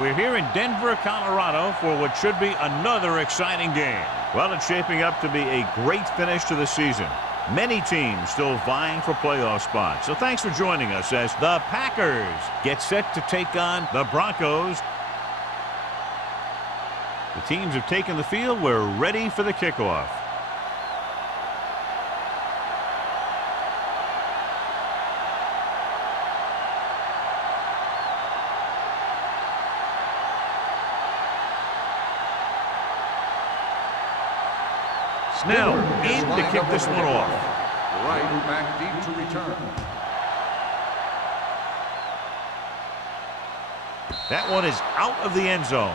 We're here in Denver, Colorado for what should be another exciting game. Well, it's shaping up to be a great finish to the season. Many teams still vying for playoff spots. So thanks for joining us as the Packers get set to take on the Broncos. The teams have taken the field. We're ready for the kickoff. Snell in to kick this one off. Right back deep to return. That one is out of the end zone.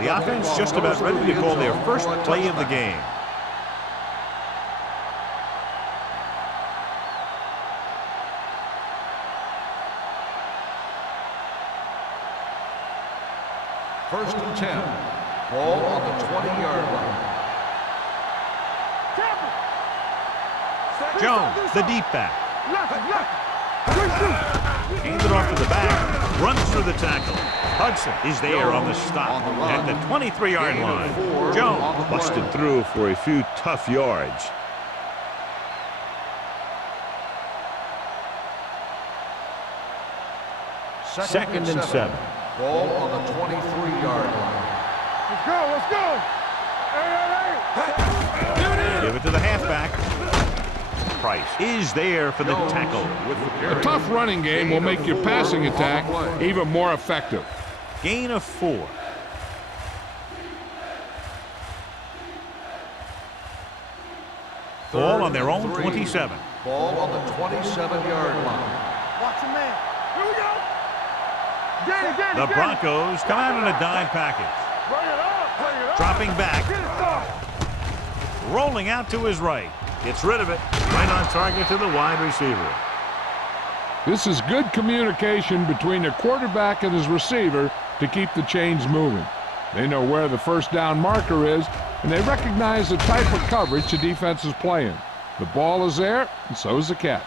The offense just about ready to call their first play of the game. First and 10. Ball on the 20-yard line. Jones, the deep back. Hands it off to the back. Runs through the tackle. Hudson is there on the stop at the 23-yard line. Jones busted through for a few tough yards. Second and 7. Ball on the 23-yard line. Let's go! Hey. Give it to the halfback. Price is there for the tackle. A tough running game will make your passing attack even more effective. Gain of 4. Ball on their own 27. Ball on the 27-yard line. Watch your man. Here we go. Get it. The Broncos come out in a dime package. Bring it up. Dropping back. Rolling out to his right. Gets rid of it. Right on target to the wide receiver. This is good communication between the quarterback and his receiver to keep the chains moving. They know where the first down marker is, and they recognize the type of coverage the defense is playing. The ball is there, and so is the catch.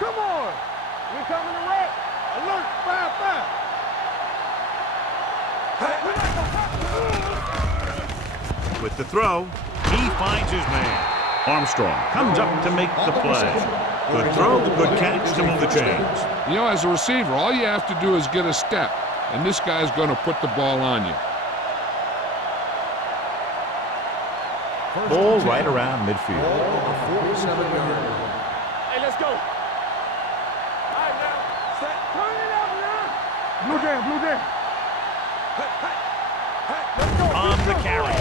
Come on. We coming to wreck. Alert. 5-5. With the throw, he finds his man. Armstrong comes up to make the play. Good throw, good catch to move the chains. You know, as a receiver, all you have to do is get a step, and this guy's going to put the ball on you. Ball right around midfield. Ball on the 47-yard line. Hey, let's go. All right, now. Set. Turn it up now. Blue jam. Let's go. On the carry.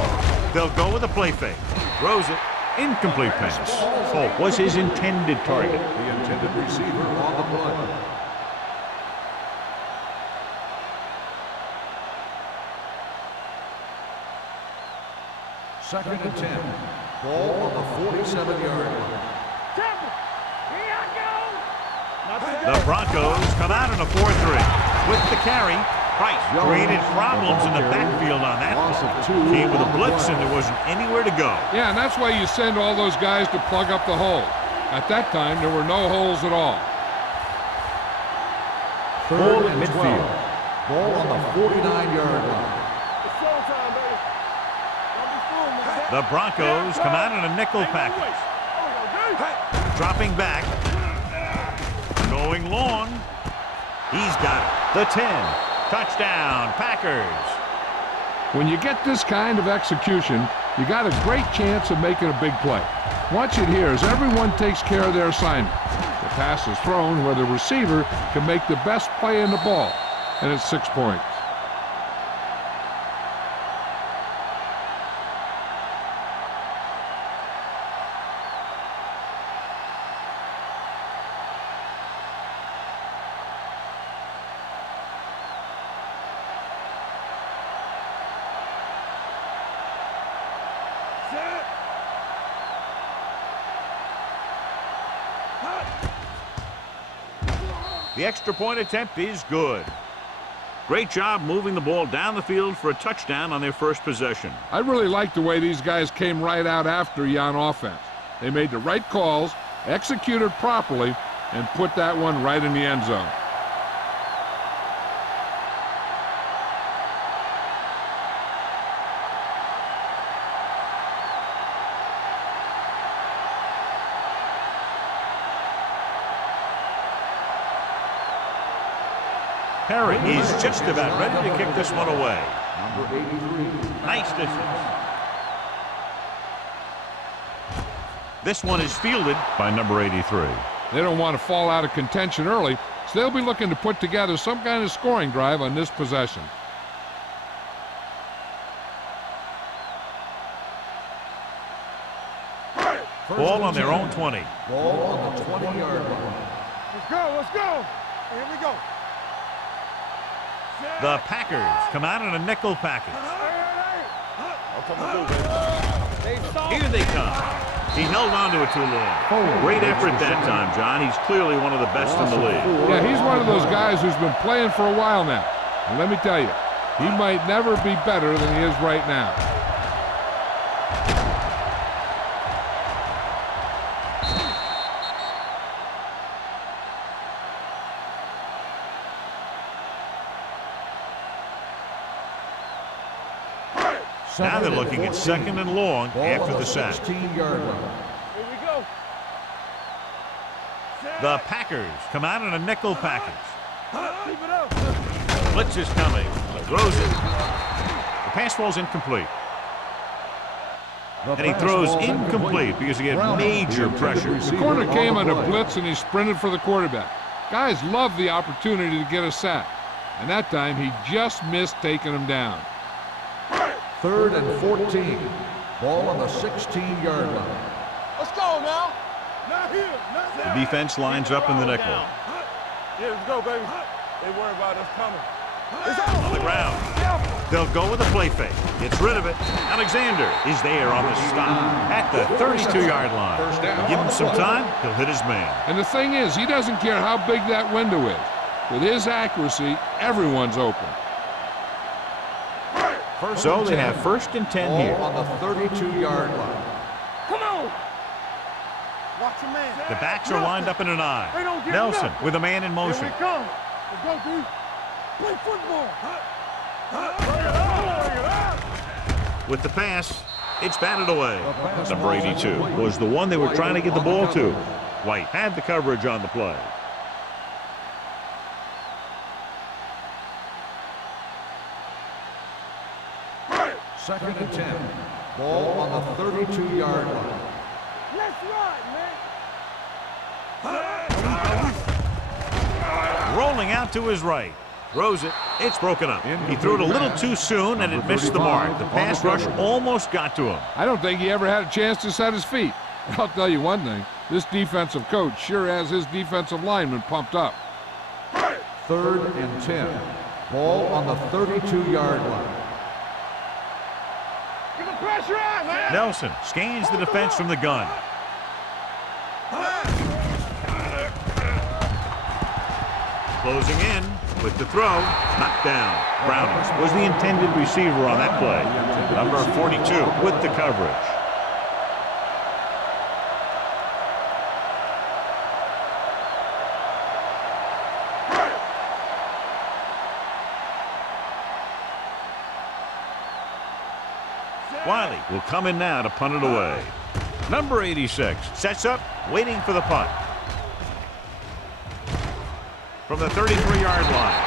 They'll go with a play fake. Throws it. Incomplete pass. Holt was his intended target. The intended receiver on the play. Second and 10. Ball on the 47-yard line. The Broncos come out in a 4-3. With the carry, Price created problems in the backfield on that. Came with a blitz, and there wasn't anywhere to go. Yeah, and that's why you send all those guys to plug up the hole. At that time, there were no holes at all. Third and midfield. Ball on the 49-yard line. It's showtime, baby. Don't be fooled, man. The Broncos come out in a nickel package. Dropping back. Going long. He's got it. The 10. Touchdown, Packers. When you get this kind of execution, you got a great chance of making a big play. Watch it here as everyone takes care of their assignment. The pass is thrown where the receiver can make the best play in the ball, and it's 6 points. The extra point attempt is good. Great job moving the ball down the field for a touchdown on their first possession. I really like the way these guys came right out after you on offense. They made the right calls, executed properly, and put that one right in the end zone. Perry is just about ready to kick this one away. Number 83. Nice distance. This one is fielded by number 83. They don't want to fall out of contention early, so they'll be looking to put together some kind of scoring drive on this possession. Ball on their own 20. Ball on the 20-yard line. Let's go, let's go. Here we go. The Packers come out in a nickel package. Here they come. He held on to it too long. Great effort that time, John. He's clearly one of the best in the league. Yeah, he's one of those guys who's been playing for a while now. And let me tell you, he might never be better than he is right now. Now they're looking at 2nd and long after the sack. 16-yard line. Here we go. The Packers come out in a nickel package. Keep it up. Blitz is coming. Throws it. The pass falls incomplete. And he throws incomplete because he had major pressure. The corner came on a blitz and he sprinted for the quarterback. Guys love the opportunity to get a sack. And that time he just missed taking him down. 3rd and 14. Ball on the 16-yard line. Let's go now. Not here. Not The there. defense lines up in the nickel. Yeah, let's go, baby. They worry about us coming. On the ground. They'll go with a play fake. Gets rid of it. Alexander is there on the stop at the 32-yard line. Give him some time, he'll hit his man. And the thing is, he doesn't care how big that window is. With his accuracy, everyone's open. So they have 1st and 10 here. Ball on the 32-yard line. Come on. Watch your man. The backs are lined up in an They eye. don't get Nelson nothing. with a man in Here motion. we come. Let's go, D. Play football. Bring it up. With the pass, it's batted away. Number 82 was the one they were trying to get the ball to. White had the coverage on the play. Second and 10. Ball on the 32-yard line. Let's ride, man. Rolling out to his right. Throws it. It's broken up. He threw it a little too soon, and it missed the mark. The pass rush almost got to him. I don't think he ever had a chance to set his feet. I'll tell you one thing, this defensive coach sure has his defensive lineman pumped up. 3rd and 10. Ball on the 32-yard line. Give the pressure on, man. Nelson scans the defense from the gun. Closing in with the throw, knocked down. Browning was the intended receiver on that play. Number 42 with the coverage. Wiley will come in now to punt it away. Number 86 sets up, waiting for the punt. From the 33-yard line.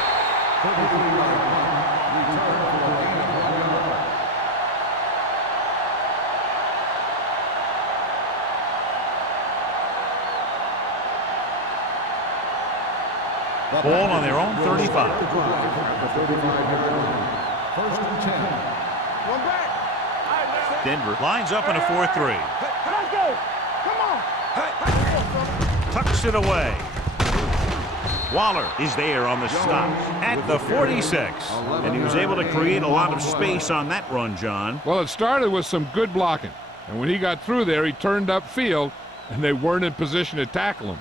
33-yard line. Return for a gain of 1 yard. Ball on their own 35. The 35-yard line. 1st and 10. One back. Denver lines up in a 4-3. Let's go. Come on. Tucks it away. Waller is there on the stop at the 46. And he was able to create a lot of space on that run, John. Well, it started with some good blocking. And when he got through there, he turned upfield, and they weren't in position to tackle him.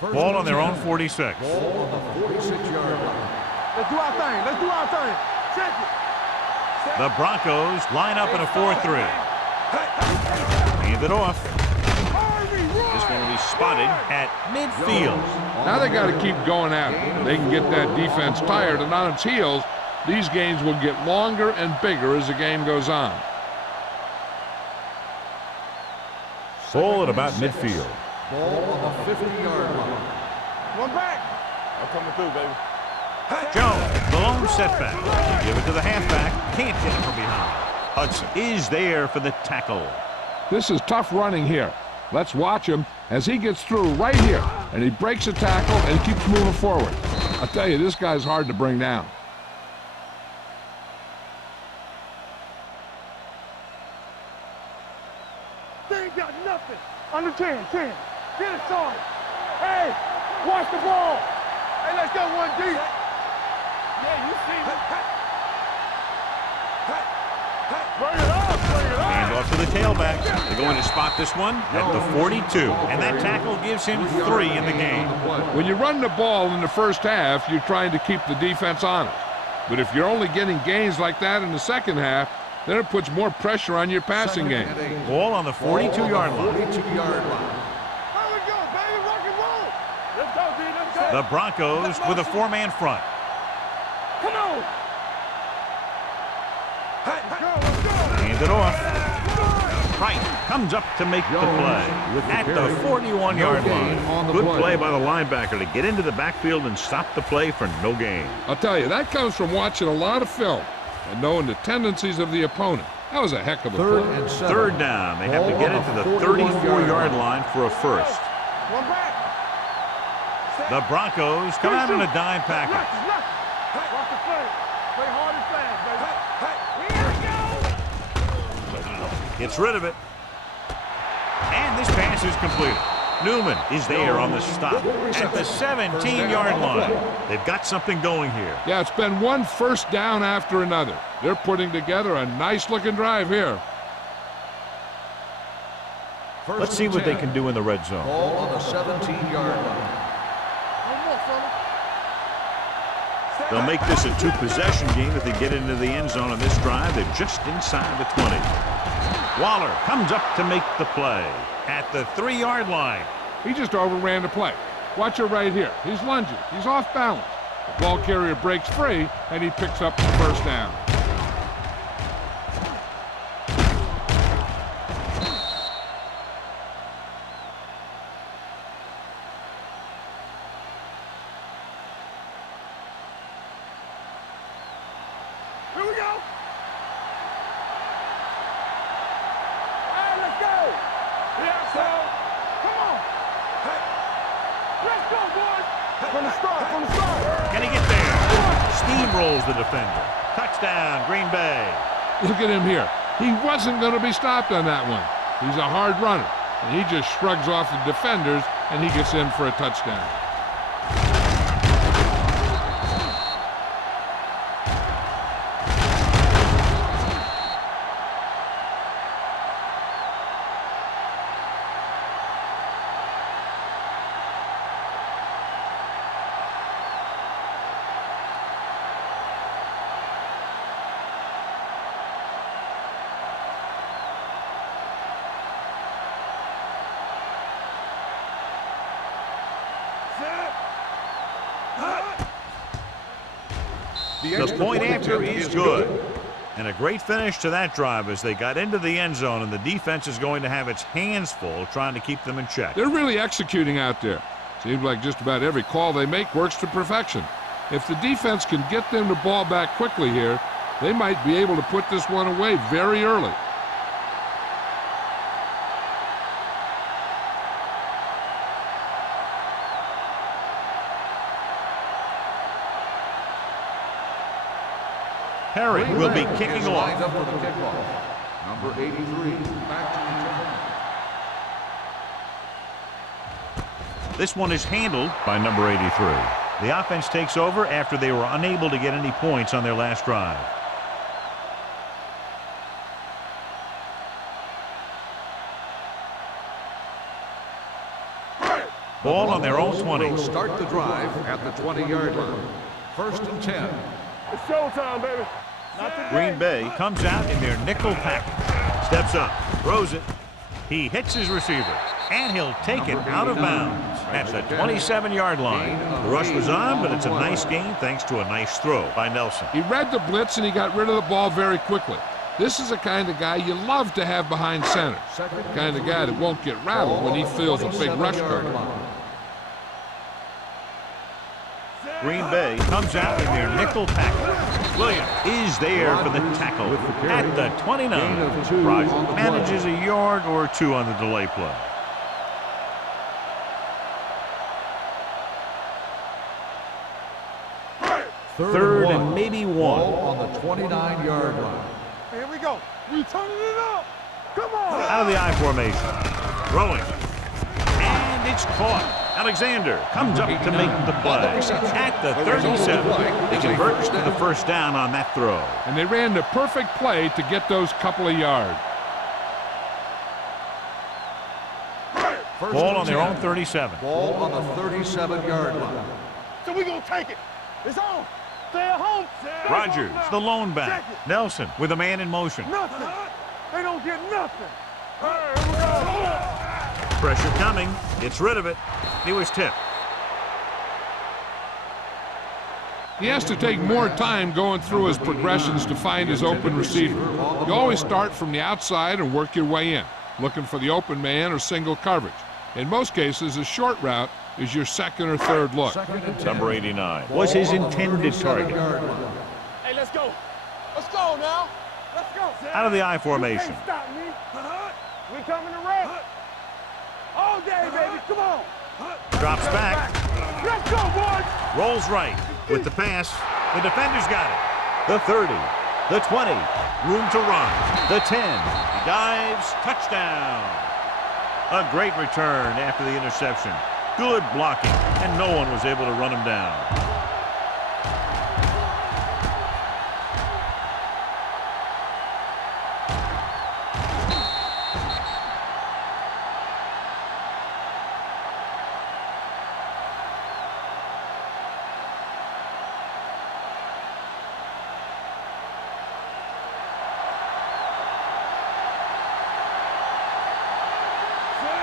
Ball on their own 46. Ball on the 46-yard line. Let's do our thing. Let's do our thing. Check it. The Broncos line up in a 4-3. Hand it off. This one will be spotted at midfield. Now they got to keep going at it. They can get that defense tired and on its heels. These games will get longer and bigger as the game goes on. Ball at about midfield. Ball on the 50-yard line. One back. I'm coming through, baby. Jones, the lone setback. Give it to the halfback. Can't get it from behind. Hudson is there for the tackle. This is tough running here. Let's watch him as he gets through right here. And he breaks a tackle and keeps moving forward. I tell you, this guy's hard to bring down. They ain't got nothing. Under 10. Get it started. Hey, watch the ball. Hey, let's go one deep. Yeah, you see me. Bring it up. Hand off to the tailback. They're going to spot this one at the 42. And that tackle gives him 3 in the game. When you run the ball in the first half, you're trying to keep the defense honest. But if you're only getting gains like that in the second half, then it puts more pressure on your passing game. Ball on the 42-yard line. 42-yard line. There we go, baby. Rock and roll. Let's go, D. Let's go. The Broncos with a 4-man front. Come on. Let's go. Hand it off. Wright comes up to make the play at the 41-yard line. Good play by the linebacker to get into the backfield and stop the play for no gain. I'll tell you, that comes from watching a lot of film and knowing the tendencies of the opponent. That was a heck of a play. Third down. They have to get it to the 34-yard line for a first. One back. The Broncos come out in a dime package. Watch the play. Play hard and fast, baby. Here we go. Gets rid of it. And this pass is completed. Newman is there on the stop at the 17-yard line. They've got something going here. Yeah, it's been one first down after another. They're putting together a nice-looking drive here. Let's see what they can do in the red zone. Ball on the 17-yard line. They'll make this a 2-possession game if they get into the end zone on this drive. They're just inside the 20. Waller comes up to make the play at the 3-yard line. He just overran the play. Watch it right here. He's lunging. He's off balance. The ball carrier breaks free, and he picks up the first down. Here we go. Hey, let's go. Yeah, so. Come on. Hey. Let's go, boys. From the start. Can he get there? Steamrolls the defender. Touchdown, Green Bay. Look at him here. He wasn't going to be stopped on that one. He's a hard runner, and he just shrugs off the defenders, and he gets in for a touchdown. The point after is good. And a great finish to that drive as they got into the end zone, and the defense is going to have its hands full trying to keep them in check. They're really executing out there. Seems like just about every call they make works to perfection. If the defense can get them the ball back quickly here, they might be able to put this one away very early. Perry will be kicking Lined off. up for the kickoff. Number 83, back to return. This one is handled by number 83. The offense takes over after they were unable to get any points on their last drive. Ball on their own 20. Start the drive at the 20-yard line. First and 10. It's showtime, baby. Not today. Green Bay comes out in their nickel package. Steps up, throws it. He hits his receiver, and he'll take it out of bounds at the 27-yard line. The rush was on, but it's a nice gain thanks to a nice throw by Nelson. He read the blitz and he got rid of the ball very quickly. This is the kind of guy you love to have behind center. The kind of guy that won't get rattled when he feels a big rush coming. Green Bay comes out in their nickel package. Williams is there for the tackle at the 29. Rogers manages a yard or two on the delay play. Third and maybe one. Ball on the 29-yard line. Here we go. We turning it up. Come on. Out of the I formation. Throwing. And it's caught. Alexander comes up to make the play. At the 37. They convert to the first down on that throw. And they ran the perfect play to get those couple of yards. Ball on their own 37. Ball on the 37-yard line. So we gonna take it. It's on. Stay at home. Rogers, the lone back. Nelson with a man in motion. Nothing. They don't get nothing. All right, here we go. Pressure coming. Gets rid of it. He was tipped. He has to take more time going through his progressions to find his open receiver. You always start from the outside and work your way in, looking for the open man or single coverage. In most cases, a short route is your second or third look. Number 89 was his intended target. Hey, let's go. Let's go now. Let's go. Out of the I You formation. can't stop me. We coming to wreck. All day, baby. Come on. Drops back. Let's go, boys. Rolls right. With the pass, the defender's got it. The 30, the 20, room to run. The 10, he dives, touchdown. A great return after the interception. Good blocking, and no one was able to run him down.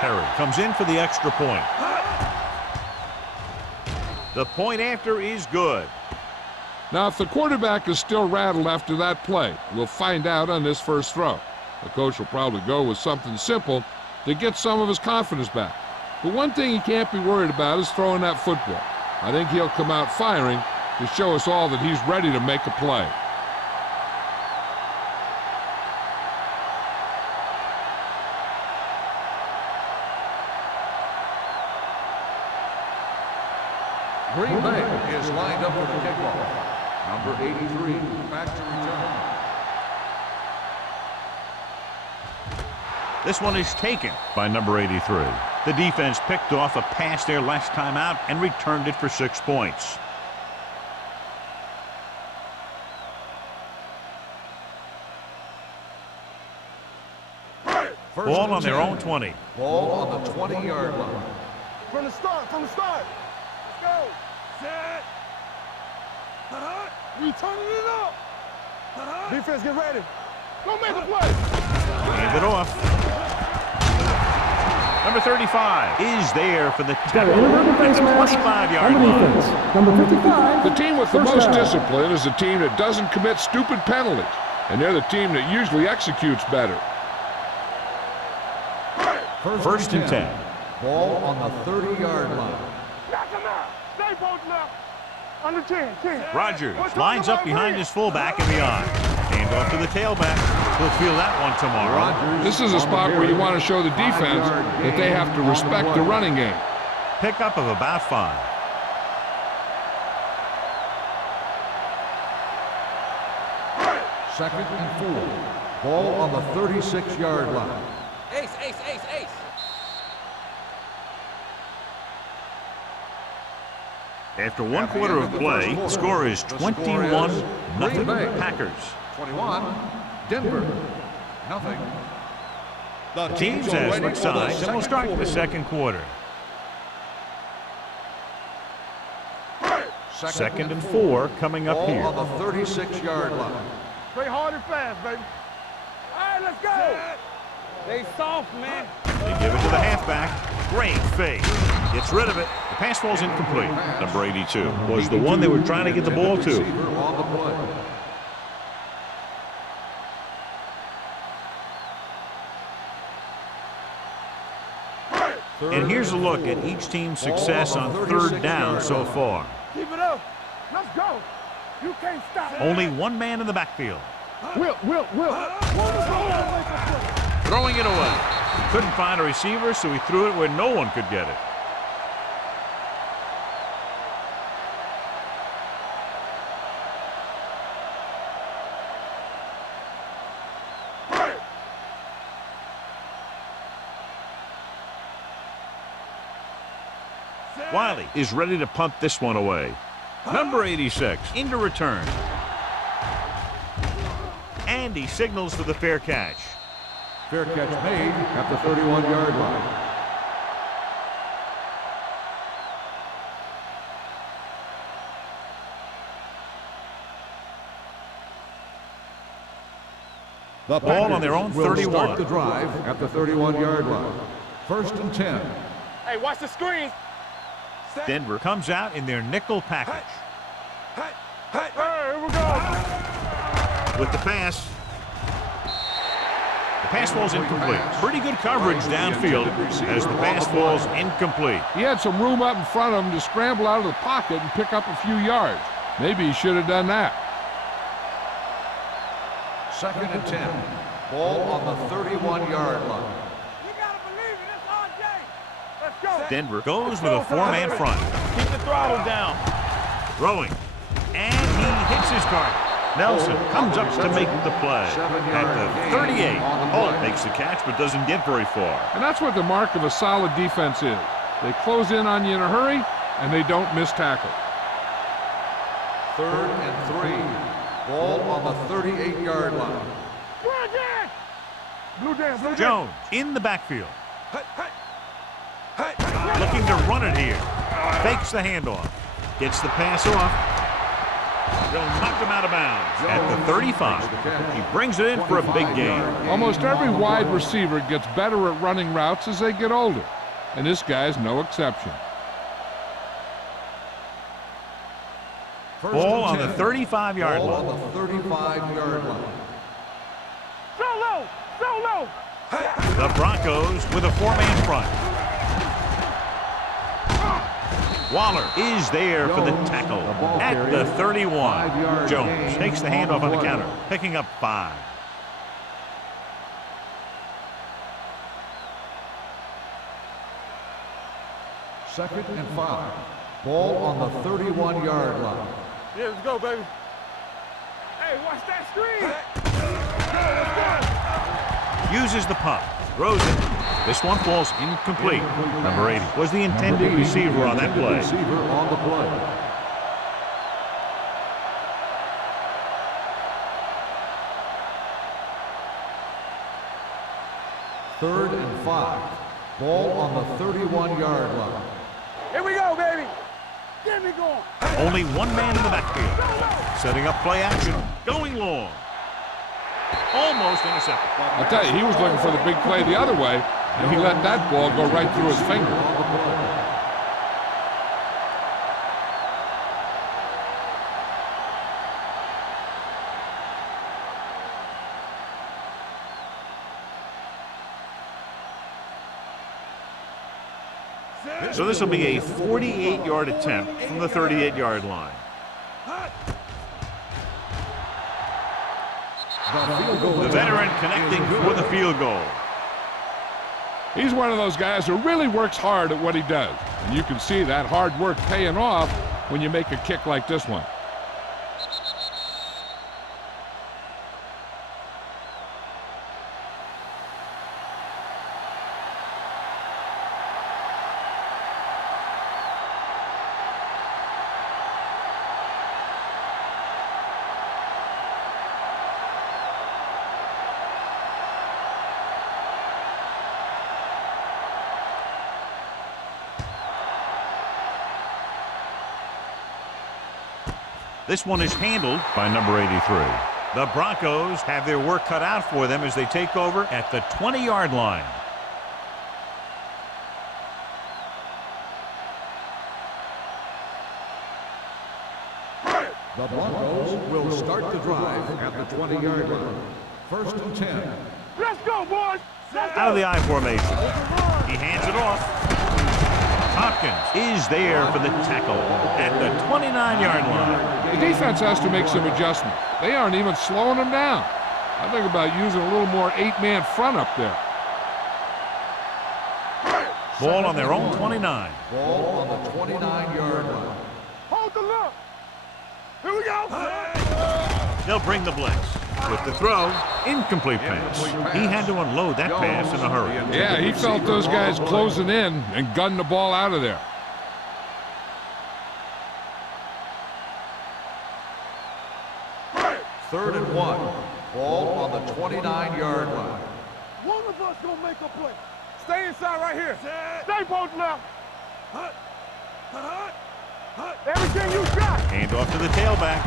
Perry comes in for the extra point. The point after is good. Now, if the quarterback is still rattled after that play, we'll find out on this first throw. The coach will probably go with something simple to get some of his confidence back. But one thing he can't be worried about is throwing that football. I think he'll come out firing to show us all that he's ready to make a play. Green Bay is lined up for the kickoff. Number 83, back to return. This one is taken by number 83. The defense picked off a pass their last time out and returned it for 6 points. Ball on their own 20. Ball on the 20-yard line. From the start. Let's go. Set. We turning it up. Defense, get ready. Go make a play. Hand it off. Number 35 is there for the tackle at the 25-yard line. Number 55. The team with the most discipline is the team that doesn't commit stupid penalties, and they're the team that usually executes better. First and 10. Ball on the 30-yard line. Knock him out. Stay both left. Under 10. Rogers lines up behind his fullback in the I. Hand off to the tailback. He'll feel that one tomorrow. This is a spot where you want to show the defense that they have to respect the running game. Pickup of about 5. Second and 4. Ball on the 36-yard line. Ace. After 1 quarter of play, the score is 21-0 Packers. 21, Denver, nothing. The teams have switched sides, and we'll start the second quarter. 2nd and 4 coming up Ball here. on the 36-yard line. Play hard and fast, baby. All right, let's go. They soft, man. They give it to the halfback. Great fake. Gets rid of it. The pass falls incomplete. Number 82 was the one they were trying to get the ball to. Receiver on the play. And here's a look at each team's success on 3rd down so far. Keep it up. Let's go. You can't stop. Only one man in the backfield. Will. Throwing it away. Couldn't find a receiver, so he threw it where no one could get it. Wiley is ready to punt this one away. Number 86 into return. And he signals for the fair catch. Fair catch made at the 31-yard line. The Ball on their own will 31. Start the drive at the 31-yard line. 1st and 10. Hey, watch the screen. Denver comes out in their nickel package. Hey, here we go. With the pass. The pass falls incomplete. Pretty good coverage downfield as the pass falls incomplete. He had some room up in front of him to scramble out of the pocket and pick up a few yards. Maybe he should have done that. 2nd and 10. Ball on the 31-yard line. You gotta believe it. It's RJ. Let's go. Denver goes with a 4-man front. Keep the throttle down. Throwing. And he hits his target. Nelson comes up to make the play. At the 38, Holt makes the catch but doesn't get very far. And that's what the mark of a solid defense is. They close in on you in a hurry, and they don't miss tackle. 3rd and 3. Ball on the 38-yard line. Blue down. Jones in the backfield. Looking to run it here. Fakes the handoff. Gets the pass off. They'll knock him out of bounds at the 35. He brings it in for a big gain. Almost every wide receiver gets better at running routes as they get older, and this guy's no exception. Ball on the 35-yard Ball line. on the 35-yard line. So low. The Broncos with a 4-man front. Waller is there for the tackle at the 31. Jones takes the handoff on the counter, picking up 5. 2nd and 5. Ball on the 31-yard line. Yeah, let's go, baby. Hey, watch that screen. Uses the pump, throws it. This one falls incomplete. Number 80 was the intended receiver on that play. Receiver on the play. Third and 5. Ball on the 31-yard line. Here we go, baby. Get me going. Only one man in the backfield. Setting up play action. Going long. Almost intercepted. I'll tell you, he was looking for the big play the other way, and he let that ball go right through his finger. So this will be a 48-yard attempt from the 38-yard line. The veteran connecting for the field goal. He's one of those guys who really works hard at what he does. And you can see that hard work paying off when you make a kick like this one. This one is handled by number 83. The Broncos have their work cut out for them as they take over at the 20-yard line. The Broncos will start the drive at the 20-yard line. 1st and 10. Let's go, boys. Out of the I formation. He hands it off. Hopkins is there for the tackle at the 29-yard line. The defense has to make some adjustments. They aren't even slowing them down. I think about using a little more 8-man front up there. Ball on their own 29. Ball on the 29-yard line. Hold the look. Here we go. They'll bring the blitz. With the throw, incomplete pass. He had to unload that pass in a hurry. Yeah, he felt those guys closing in and gunned the ball out of there. Third and 1. Ball on the 29-yard line. One of us gonna make a play. Stay inside right here. Stay both left. Everything you got. Hand off to the tailback.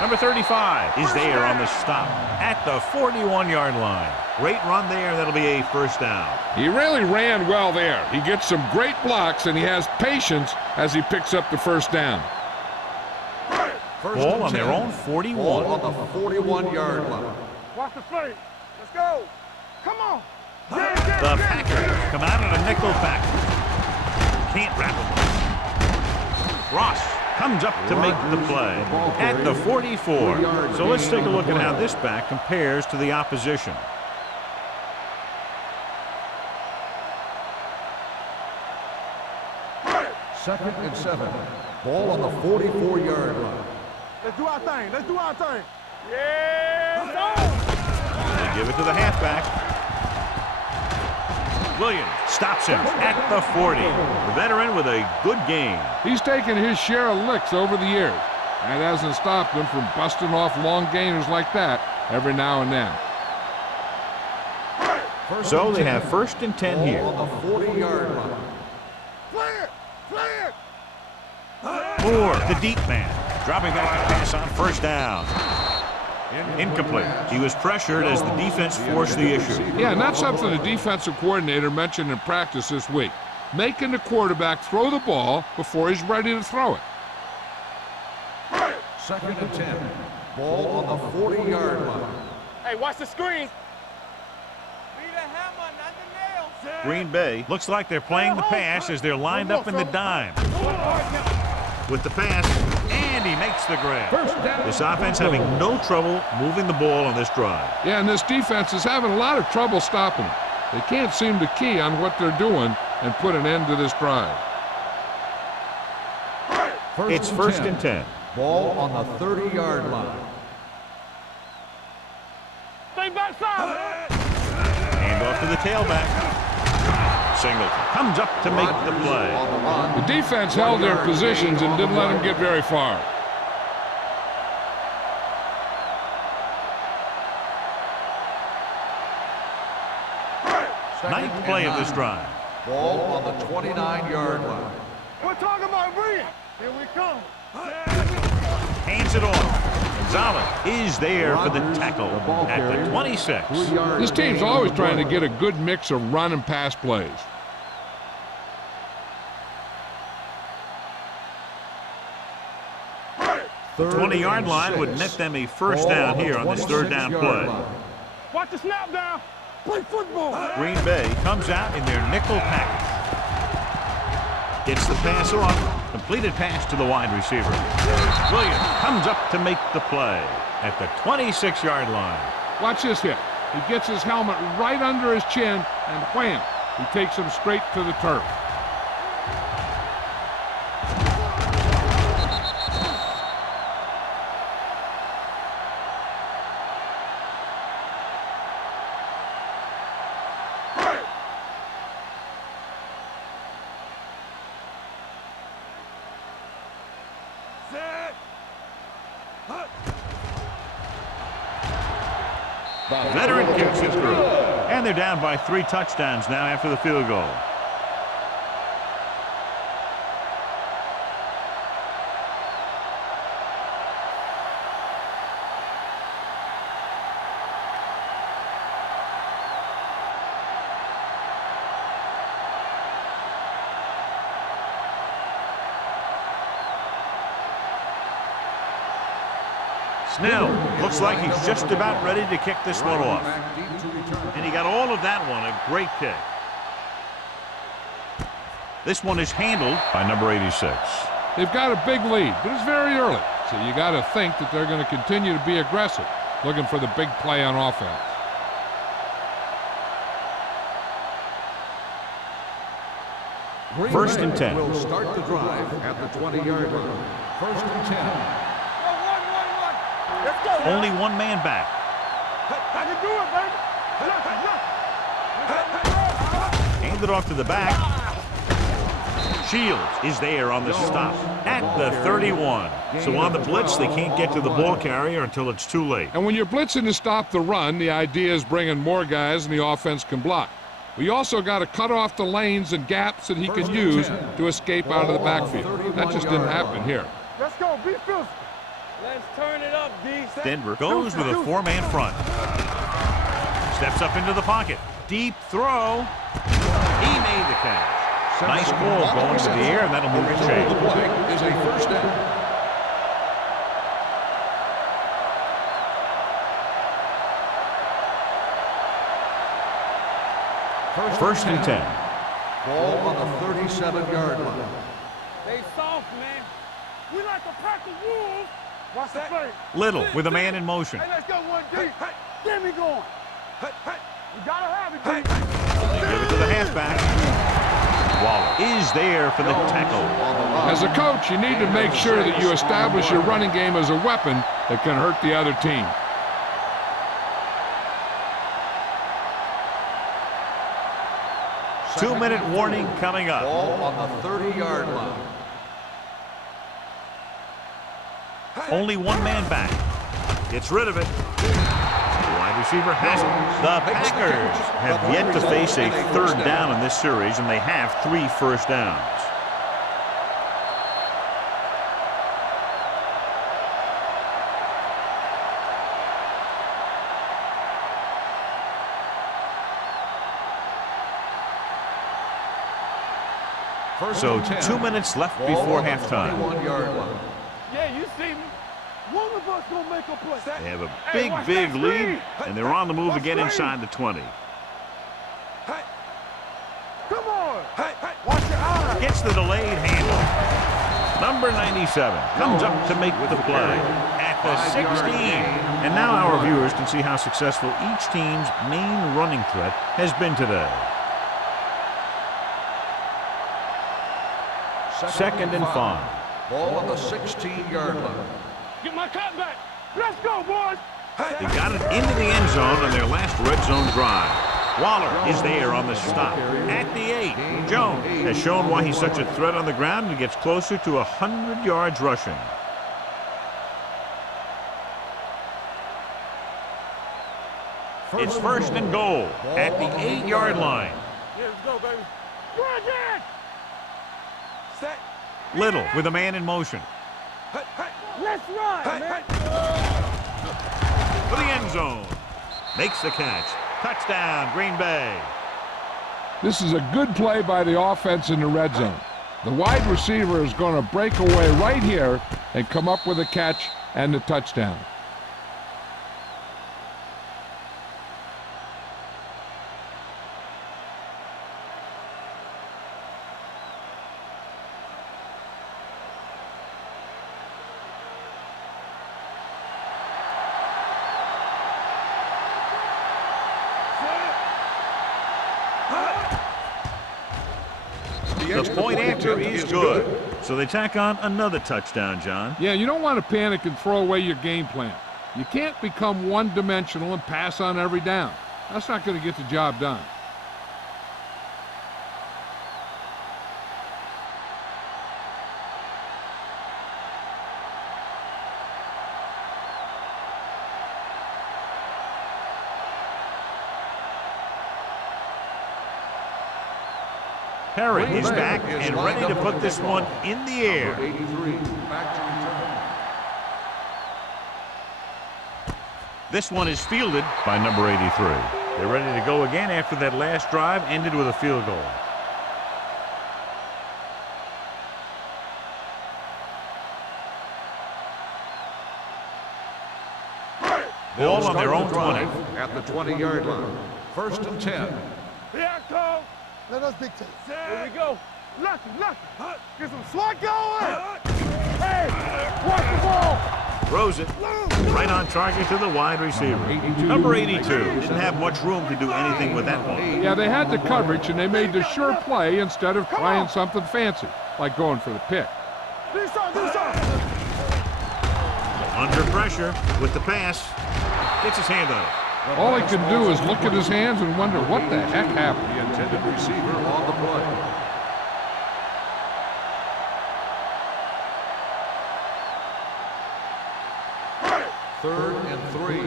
Number 35 is there on the stop at the 41-yard line. Great run there. That'll be a first down. He really ran well there. He gets some great blocks, and he has patience as he picks up the first down. Ball on their own 41. Ball on the 41-yard line. Watch the play. Let's go. Come on. The Packers come out in a nickel back. Can't wrap him. Ross comes up to make the play at the 44. So let's take a look at how this back compares to the opposition. Second and 7. Ball on the 44-yard line. Let's do our thing. Let's do our thing. Yeah. They give it to the halfback. Williams stops him at the 40. The veteran with a good game. He's taken his share of licks over the years. That hasn't stopped him from busting off long gainers like that every now and then. So they have 1st and 10 here. On the 40-yard line. Play it. Play it. Moore, the deep man, dropping back to pass on first down. Incomplete. He was pressured as the defense forced the issue. Yeah, and that's something the defensive coordinator mentioned in practice this week. Making the quarterback throw the ball before he's ready to throw it. Second and 10. Ball on the 40-yard line. Hey, watch the screen. Green Bay looks like they're playing the pass as they're lined up in the dime. With the pass, and he makes the grab. This offense having no trouble moving the ball on this drive. Yeah, and this defense is having a lot of trouble stopping it. They can't seem to key on what they're doing and put an end to this drive. It's 1st and 10. Ball on the 30-yard line. Stay backside. Hand off to the tailback. Singleton comes up to make the play. The defense held their positions and didn't let them get very far. Ninth play of this drive. Ball on the 29-yard line. We're talking about bringing. Here we come. Hands it off. Gonzalez is there for the tackle at the 26. This team's always trying to get a good mix of run and pass plays. The 20-yard line would net them a first down here on this third down play. Watch the snap down. Play football. Green Bay comes out in their nickel package. Gets the pass off. Completed pass to the wide receiver. Williams comes up to make the play at the 26-yard line. Watch this hit. He gets his helmet right under his chin, and wham, he takes him straight to the turf. Veteran kicks it through. And they're down by 3 touchdowns now after the field goal. It's nil. Looks like he's just about ready to kick this one off. Back deep to return. And he got all of that one. A great kick. This one is handled by number 86. They've got a big lead, but it's very early, so you got to think that they're going to continue to be aggressive, looking for the big play on offense. Green First Bay and 10. will start the drive at the 20-yard line. First and 10. Let's go. Only one man back. I can do it, baby. Handed off to the back. Shields is there on the stop at the 31. So on the blitz, they can't get to the ball carrier until it's too late. And when you're blitzing to stop the run, the idea is bringing more guys and the offense can block. We also got to cut off the lanes and gaps that he can use to escape out of the backfield. That just didn't happen here. Let's go. Be physical. Let's turn it up, D. Denver goes with a four-man front. Steps up into the pocket. Deep throw. He made the catch. Nice ball going to the air, and that'll move the chain. The play is a first down. First and 10. Ball on the 37-yard line. They soft, man. We like to pack the wolves. Watch the play. Little with a man in motion. Hey, let's go one deep. Get me going. We gotta have it, D. Give it to the halfback. Waller is there for the tackle. As a coach, you need to make sure that you establish your running game as a weapon that can hurt the other team. Two-minute warning coming up. Ball on the 30-yard line. Only one man back. Gets rid of it. The wide receiver has it. The Packers have yet to face a third down in this series, and they have 3 first downs. So 2 minutes left before halftime. Yeah, you see me. One of us gonna make a play. They have a big lead, and they're on the move again inside the 20. Come on. Watch your eyes. Gets the delayed handle. Number 97 comes up to make the play at the 16. And now our viewers can see how successful each team's main running threat has been today. Second and 5. Ball on the 16-yard line. Get my cut back. Let's go, boys. They got it into the end zone on their last red zone drive. Waller is there on the stop at the 8. Jones has shown why he's such a threat on the ground and gets closer to 100 yards rushing. It's first and goal at the 8-yard line. Yeah, let's go, baby. Run again. Set. Little with a man in motion. Let's run, man. For the end zone. Makes the catch. Touchdown, Green Bay. This is a good play by the offense in the red zone. The wide receiver is going to break away right here and come up with a catch and the touchdown. The point after is good. So they tack on another touchdown, John. Yeah, you don't want to panic and throw away your game plan. You can't become one-dimensional and pass on every down. That's not going to get the job done. Perry is back and ready to put this one in the air. 83, back to return. This one is fielded by number 83. They're ready to go again after that last drive ended with a field goal. Ball on their own 20. At the 20-yard line. 1st and 10. Here I come. Let us dictate. Here we go. Lucky. Get some swat going. Hey, watch the ball. Throws it right on target to the wide receiver. Number 82 didn't have much room to do anything with that ball. Yeah, they had the coverage, and they made the sure play instead of trying something fancy, like going for the pick. Do something. Under pressure with the pass. Gets his hand on it. All he can do is look at his hands and wonder what the heck happened. The intended receiver on the play. Third and 3.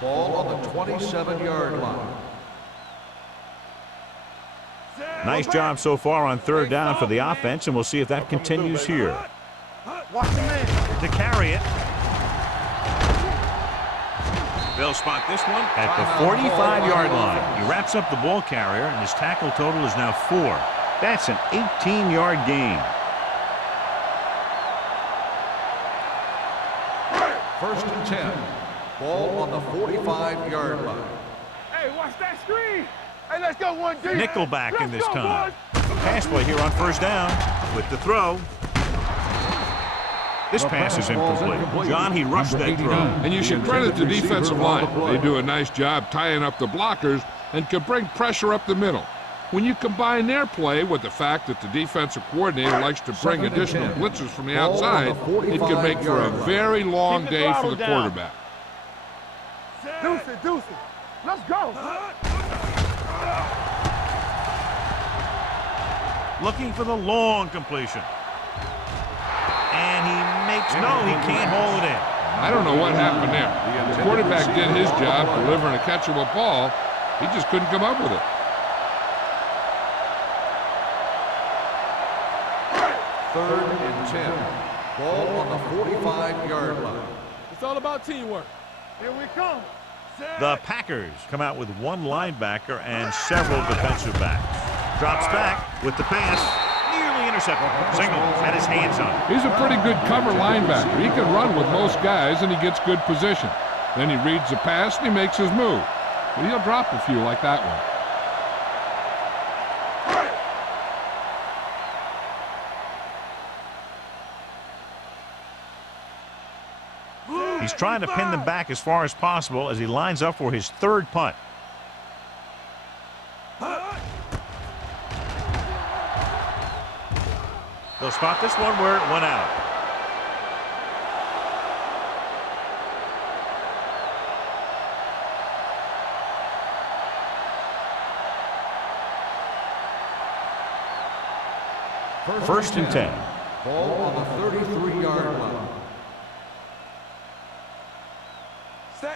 Ball on the 27-yard line. Nice job so far on 3rd down for the offense, and we'll see if that continues here. Watch the man. To carry it. They'll spot this one at the 45-yard line. He wraps up the ball carrier, and his tackle total is now 4. That's an 18-yard gain. 1st and 10. Ball on the 45-yard line. Hey, watch that screen. Hey, let's go one deep. Nickelback in this time. Pass play here on 1st down with the throw. This pass is incomplete. John, he rushed that throw. And you should credit the defensive line. They do a nice job tying up the blockers and can bring pressure up the middle. When you combine their play with the fact that the defensive coordinator likes to bring additional blitzes from the outside, it can make for a very long day for the quarterback. Deuce it. Let's go. Looking for the long completion. And he can't hold it in. I don't know what happened there. The quarterback did his job delivering a catchable ball. He just couldn't come up with it. 3rd and 10. Ball on the 45-yard line. It's all about teamwork. Here we come. The Packers come out with 1 linebacker and several defensive backs. Drops back with the pass. Nearly intercepted. Singles had his hands on it. He's a pretty good cover linebacker. He can run with most guys, and he gets good position. Then he reads the pass, and he makes his move. But he'll drop a few like that one. He's trying to pin them back as far as possible as he lines up for his 3rd punt. They'll spot this one where it went out. First and 10. Ball on the 33-yard line.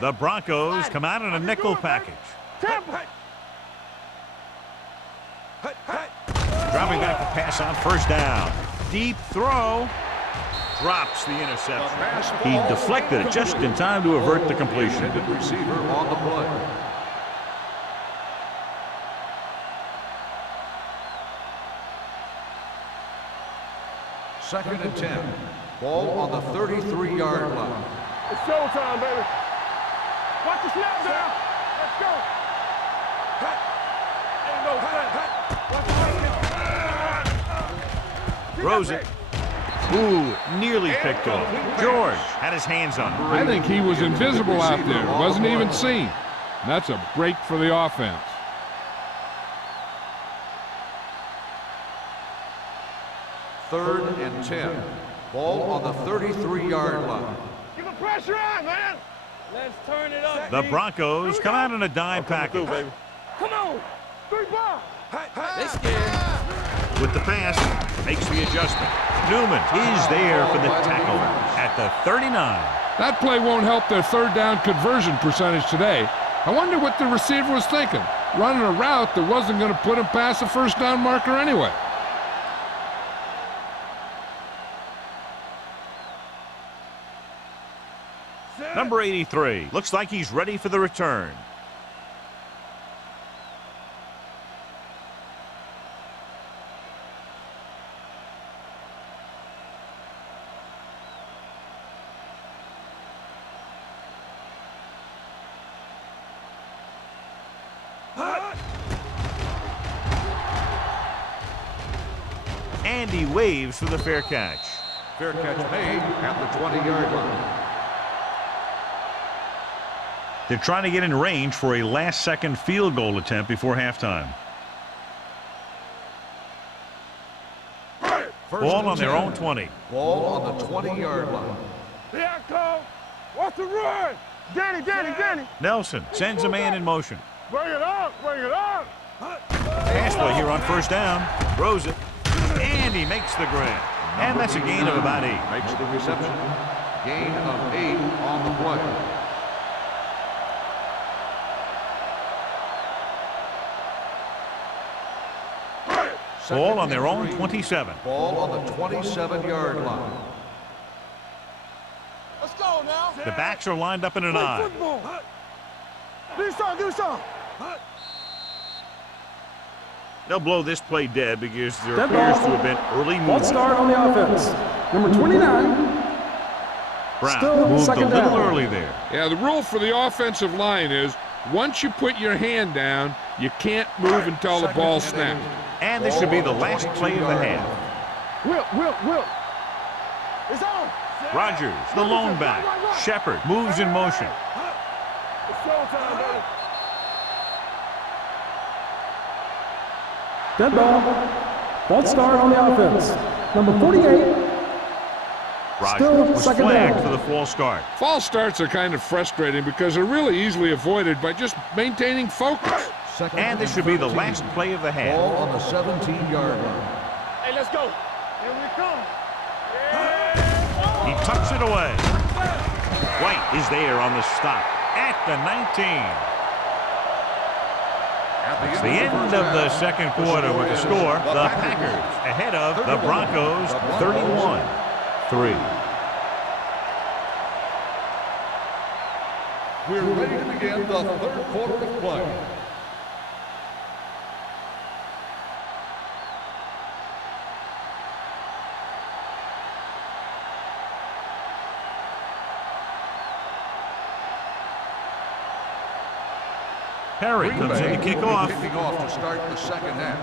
The Broncos come out in a nickel package. Dropping back the pass on 1st down. Deep throw. Drops the interception. He deflected it just in time to avert the completion. Intended receiver on the play. Second and 10. Ball on the 33-yard line. It's showtime, baby. Watch the snap down. Let's go. Ain't no snap. Throws it. Ooh, nearly picked off. George had his hands on it. I think he was invisible out there. Wasn't even seen. That's a break for the offense. Third and 10. Ball on the 33-yard line. Get the pressure on, man. Let's turn it up. The Broncos come out in a dime package. Come on. 3 balls. They scared. With the pass, makes the adjustment. Newman is there for the tackle at the 39. That play won't help their 3rd down conversion percentage today. I wonder what the receiver was thinking, running a route that wasn't going to put him past the 1st down marker anyway. Number 83 looks like he's ready for the return. And he waves for the fair catch. Fair catch made at the 20-yard line. They're trying to get in range for a last-second field goal attempt before halftime. Ball on their own 20. Ball on the 20-yard line. Here I come. What's the run? Danny. Nelson sends a man in motion. Bring it up. Pass play here on first down. Throws it. And he makes the grab. And that's a gain of about 8. Makes the reception. Gain of 8 on the play. Ball on their own 27. Ball on the 27-yard line. Let's go now. The backs are lined up in an I. Football. Do something. They'll blow this play dead because there appears to have been early movement. Let's start on the offense. Number 29. Brown Still moved a second little down. early there. Yeah, the rule for the offensive line is once you put your hand down, you can't move until the ball snaps. And this should be the last play of the half. Will. It's on. Rogers, the lone back. Shepard moves in motion. It's showtime, baby. Dead ball. Let's start on the offense. Number 48. Rogers was second flagged down. for the false start. False starts are kind of frustrating because they're really easily avoided by just maintaining focus. And this should be the last play of the half. Ball on the 17-yard line. Hey, let's go. Here we come. He tucks it away. White is there on the stop at the 19. It's the end of the second quarter with the score. The Packers ahead of the Broncos 31-3. We're ready to begin the third quarter of play. Perry comes in to kick off. Kicking off to start the second half.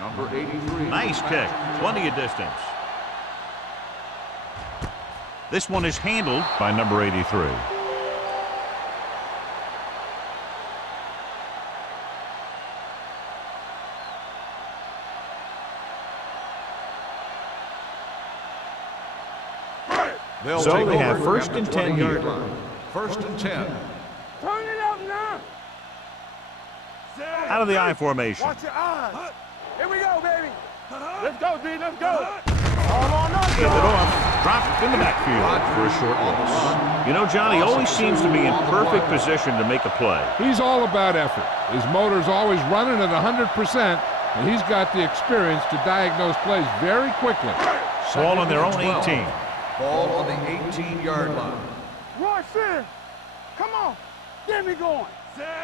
Number 83. Nice kick. Plenty of distance. This one is handled by number 83. So they have first and 10 here. First and 10. Turn it up now. Out of the I formation. Watch your eyes. Here we go, baby. Let's go, D. Let's go. All on us. Give it off. Dropped in the backfield for a short loss. You know, John, he always seems to be in perfect position to make a play. He's all about effort. His motor's always running at 100%, and he's got the experience to diagnose plays very quickly. Ball on their own 18. Ball on the 18-yard line. Roy Finn. Come on. Get me going.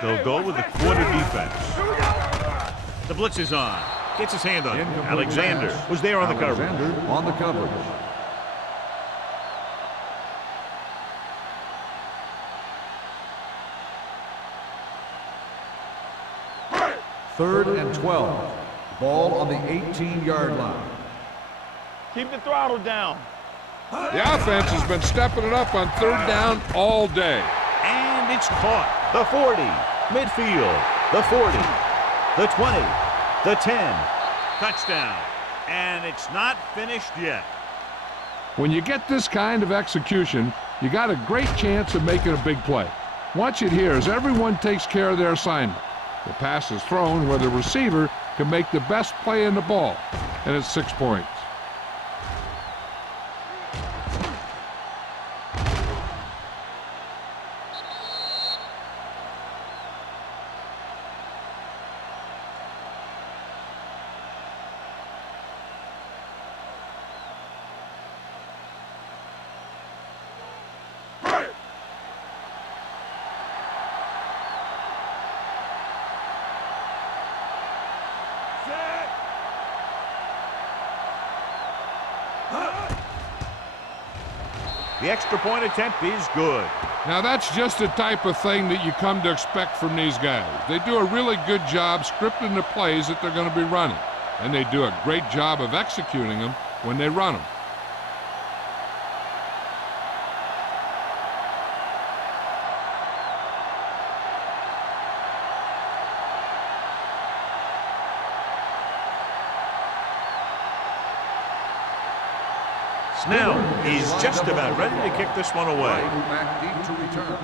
They'll go with the quarter defense. The blitz is on. Gets his hand on it. Alexander was there on the coverage. Alexander on the coverage. Third and 12. Ball on the 18-yard line. Keep the throttle down. The offense has been stepping it up on third down all day. And it's caught. The 40. Midfield. The 40. The 20. The 10. Touchdown. And it's not finished yet. When you get this kind of execution, you got a great chance of making a big play. Watch it here as everyone takes care of their assignment. The pass is thrown where the receiver can make the best play in the ball, and it's 6 points. The extra point attempt is good. Now that's just the type of thing that you come to expect from these guys. They do a really good job scripting the plays that they're going to be running. And they do a great job of executing them when they run them. Snell is just about ready to kick this one away. Back deep to return.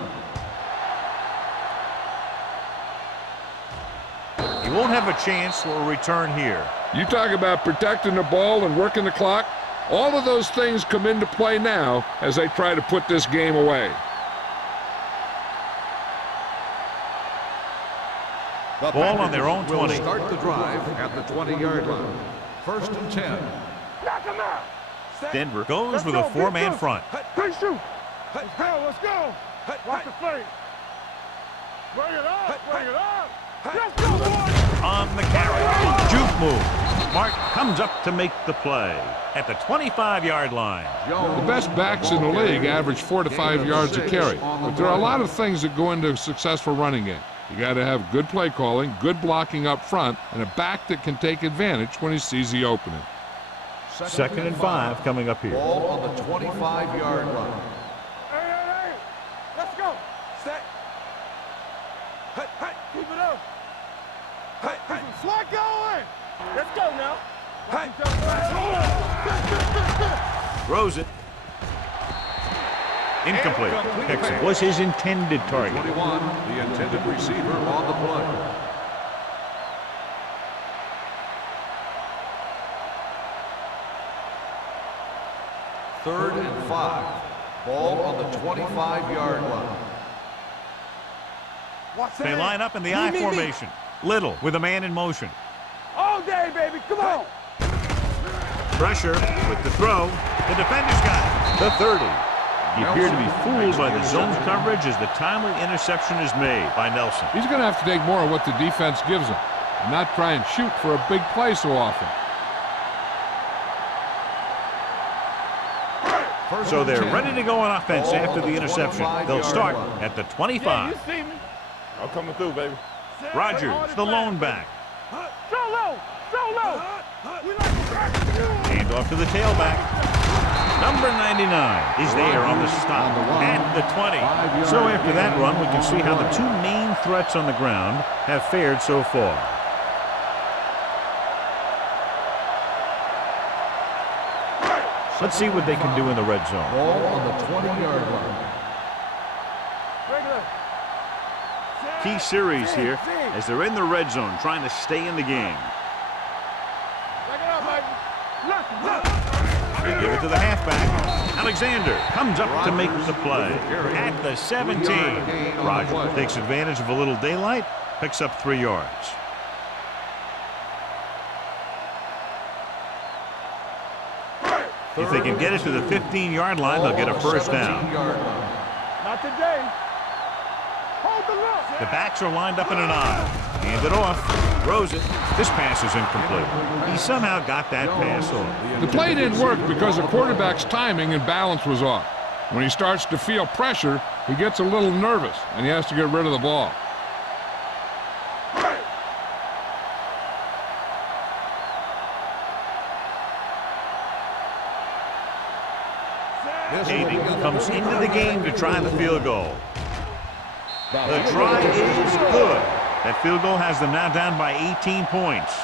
He won't have a chance for a return here. You talk about protecting the ball and working the clock. All of those things come into play now as they try to put this game away. Ball on their own 20. Start the drive at the 20-yard line. 1st and 10. Knock him out. Denver goes with a four-man front. Let's shoot. Let's go. Let's go. Watch the play. Bring it up. Bring it up. Let's go, boys. On the carry. Juke move. Mark comes up to make the play at the 25-yard line. The best backs in the league average 4 to 5 yards a carry. But there are a lot of things that go into a successful running game. You got to have good play calling, good blocking up front, and a back that can take advantage when he sees the opening. 2nd and 5 coming up here. Ball on the 25-yard line. Hey. Let's go. Set. Keep it up. Keep some slack going. Let's go now. Throws it. Incomplete. Hickson was his intended target. 21, the intended receiver on the play. Third and 5. Ball on the 25-yard line. They line up in the I formation. Little with a man in motion. All day, baby. Come on. Pressure with the throw. The defender's got it. The 30. He appeared to be fooled by the zone coverage as the timely interception is made by Nelson. He's going to have to take more of what the defense gives him and not try and shoot for a big play so often. So they're ready to go on offense after the interception. They'll start at the 25. Yeah, you see me. I'm coming through, baby. Rogers, the lone back. Solo. Hand off to the tailback. Number 99 is there on the stop at the 20. So after that run, we can see how the two main threats on the ground have fared so far. Let's see what they can do in the red zone. Ball on the 20-yard line. Key series here as they're in the red zone trying to stay in the game. They give it to the halfback. Alexander comes up to make the play at the 17. Rogers takes advantage of a little daylight, picks up 3 yards. If they can get it to the 15-yard line, they'll get a first down. Not today. Hold the look. The backs are lined up in an I. Hand it off. Throws it. This pass is incomplete. He somehow got that pass off. The play didn't work because the quarterback's timing and balance was off. When he starts to feel pressure, he gets a little nervous, and he has to get rid of the ball. Hayden comes into the game to try the field goal. The try is good. That field goal has them now down by 18 points.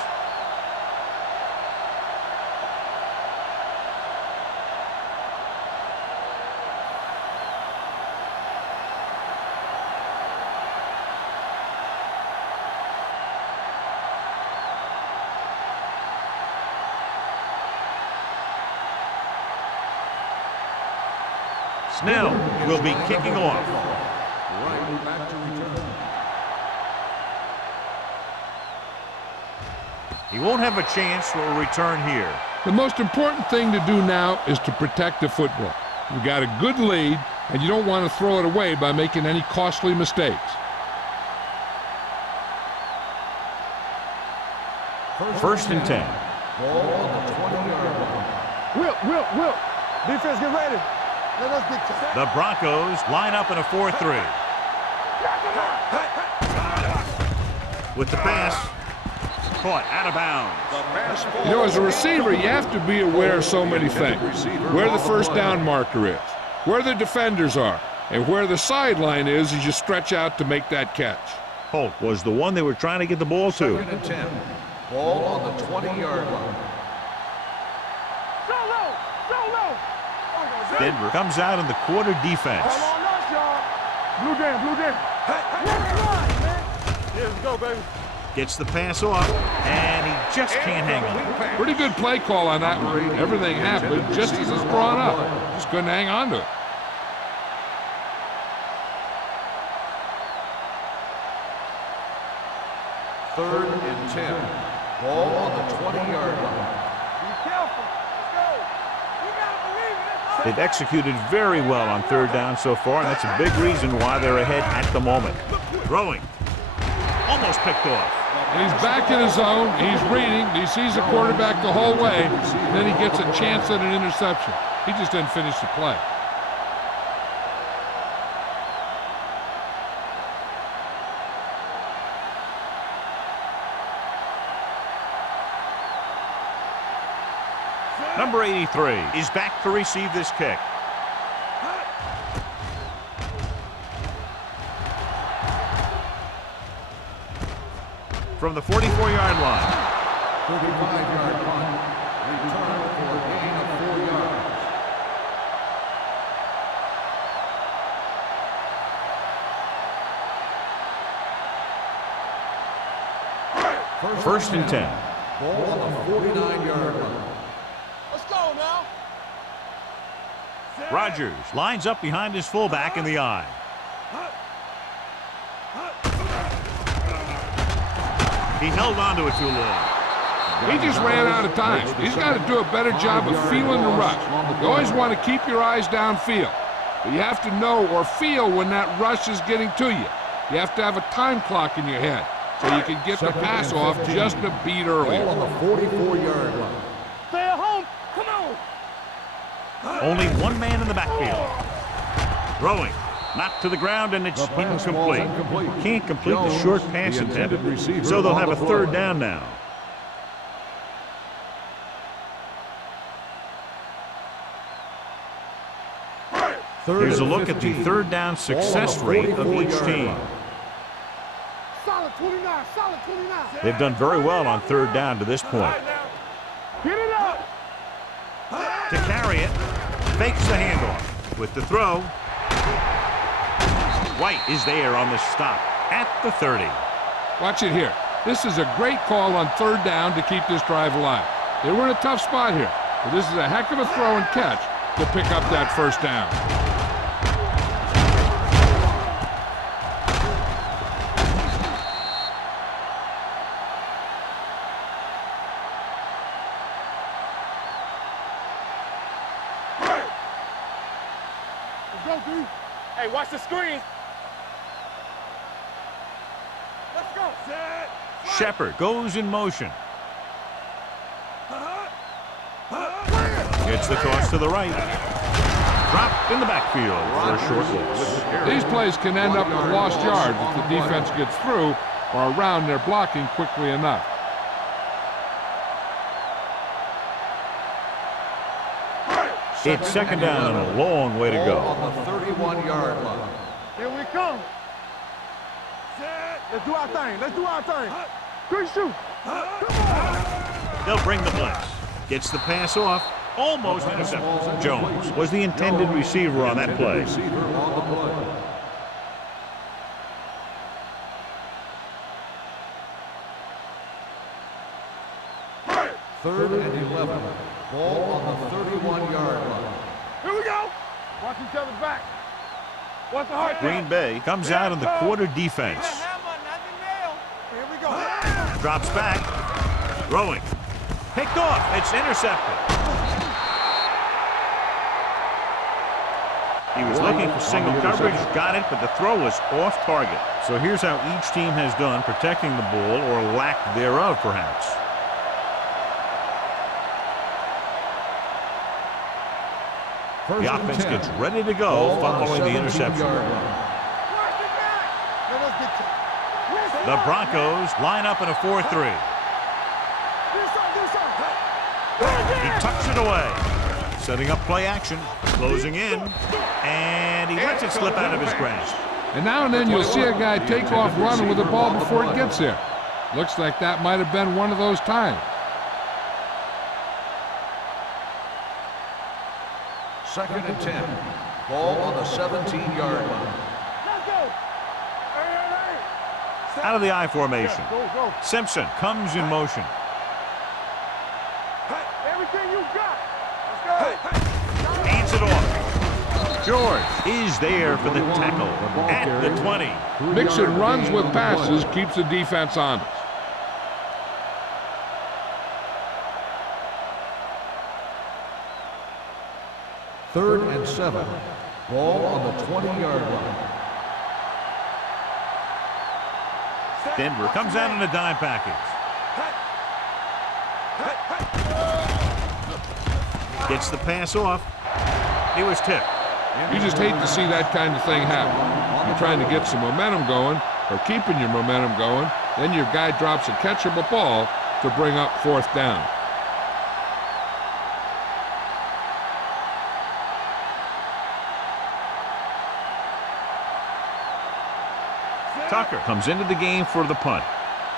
Snell will be kicking off. Right back to return. He won't have a chance for a return here. The most important thing to do now is to protect the football. You've got a good lead, and you don't want to throw it away by making any costly mistakes. First and 10. Ball on the 20-yard line. Whip. Defense, get ready. Let us dictate. The Broncos line up in a 4-3. With the pass, caught out of bounds. You know, as a receiver, you have to be aware of so many things. Where the first down marker is, where the defenders are, and where the sideline is as you stretch out to make that catch. Holt was the one they were trying to get the ball to. 2nd and 10. Ball on the 20-yard line. Denver comes out in the quarter defense. Come on us, y'all. Blue down, blue down. Hey, let's go, baby. Gets the pass off, and he just can't hang on. Pretty good play call on that one. Everything happened just as it's drawn up. Just couldn't hang on to it. Third and 10. Ball on the 20-yard line. Be careful. Let's go. You gotta believe it. They've executed very well on 3rd down so far, and that's a big reason why they're ahead at the moment. Throwing. Almost picked off. And he's back in his zone. He's reading. He sees the quarterback the whole way. Then he gets a chance at an interception. He just didn't finish the play. Number 83 is back to receive this kick. From the 44-yard line. 35-yard punt. Return for a gain of 4 yards. First and 10. Ball on the 49-yard line. Let's go now. Rodgers lines up behind his fullback in the eye. He held on to it too long. He just ran out of time. He's got to do a better job of feeling the rush. You always want to keep your eyes downfield, but you have to know or feel when that rush is getting to you. You have to have a time clock in your head so you can get the pass off just a beat earlier. Ball on the 44-yard line. Stay at home. Come on. Only one man in the backfield. Throwing. Knocked to the ground, and it's incomplete. Can't complete the short pass intended, so they'll have a 3rd down now. Here's a look at the 3rd down success rate of each team. Solid 29, solid 29. They've done very well on 3rd down to this point. Get it up. To carry it, fakes the handoff. With the throw, White is there on the stop at the 30. Watch it here. This is a great call on 3rd down to keep this drive alive. They were in a tough spot here, but this is a heck of a throw and catch to pick up that 1st down. Let's go, D. Hey, watch the screen. Let's go. Shepard goes in motion. Gets the toss to the right. Dropped in the backfield for a short loss. These plays can end up with lost yards if the defense gets through or around their blocking quickly enough. It's 2nd down and a long way to go. On the 31-yard line. Here we come. Let's do our thing. Let's do our thing. Good shoot. They'll bring the blitz. Gets the pass off. Almost intercepted. Jones was the intended receiver on that play. Receiver on the play. Third and 11. Ball on the 31-yard line. Here we go. Watch each other back. Watch the heart. Green Bay comes out in the quarter defense. Here we go. Drops back. Throwing. Picked off. It's intercepted. He was looking for single coverage, got it, but the throw was off target. So here's how each team has done protecting the ball, or lack thereof, perhaps. The offense gets ready to go following the interception. The Broncos line up in a 4-3. He tucks it away. Setting up play action. Closing in. And he lets it slip out of his grasp. And now and then you'll see a guy take off running with the ball before it gets there. Looks like that might have been one of those times. Second and 10. Ball on the 17-yard line. Out of the I formation. Simpson comes in motion. Everything you got. Let's go. Hands it off. George is there for the tackle at the 20. Mixing runs with passes keeps the defense honest. Third and 7. Ball on the 20-yard line. Denver comes out in a dime package. Gets the pass off. He was tipped. You just hate to see that kind of thing happen. You're trying to get some momentum going, or keeping your momentum going, then your guy drops a catchable ball to bring up fourth down. Tucker comes into the game for the punt.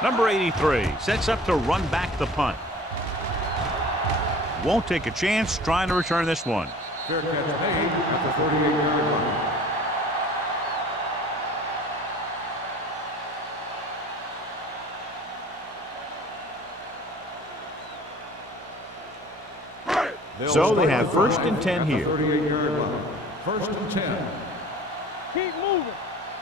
Number 83 sets up to run back the punt. Won't take a chance trying to return this one. Fair catch made at the 38-yard line. So they have first and 10 here. 38-yard line. First and 10. Keep moving.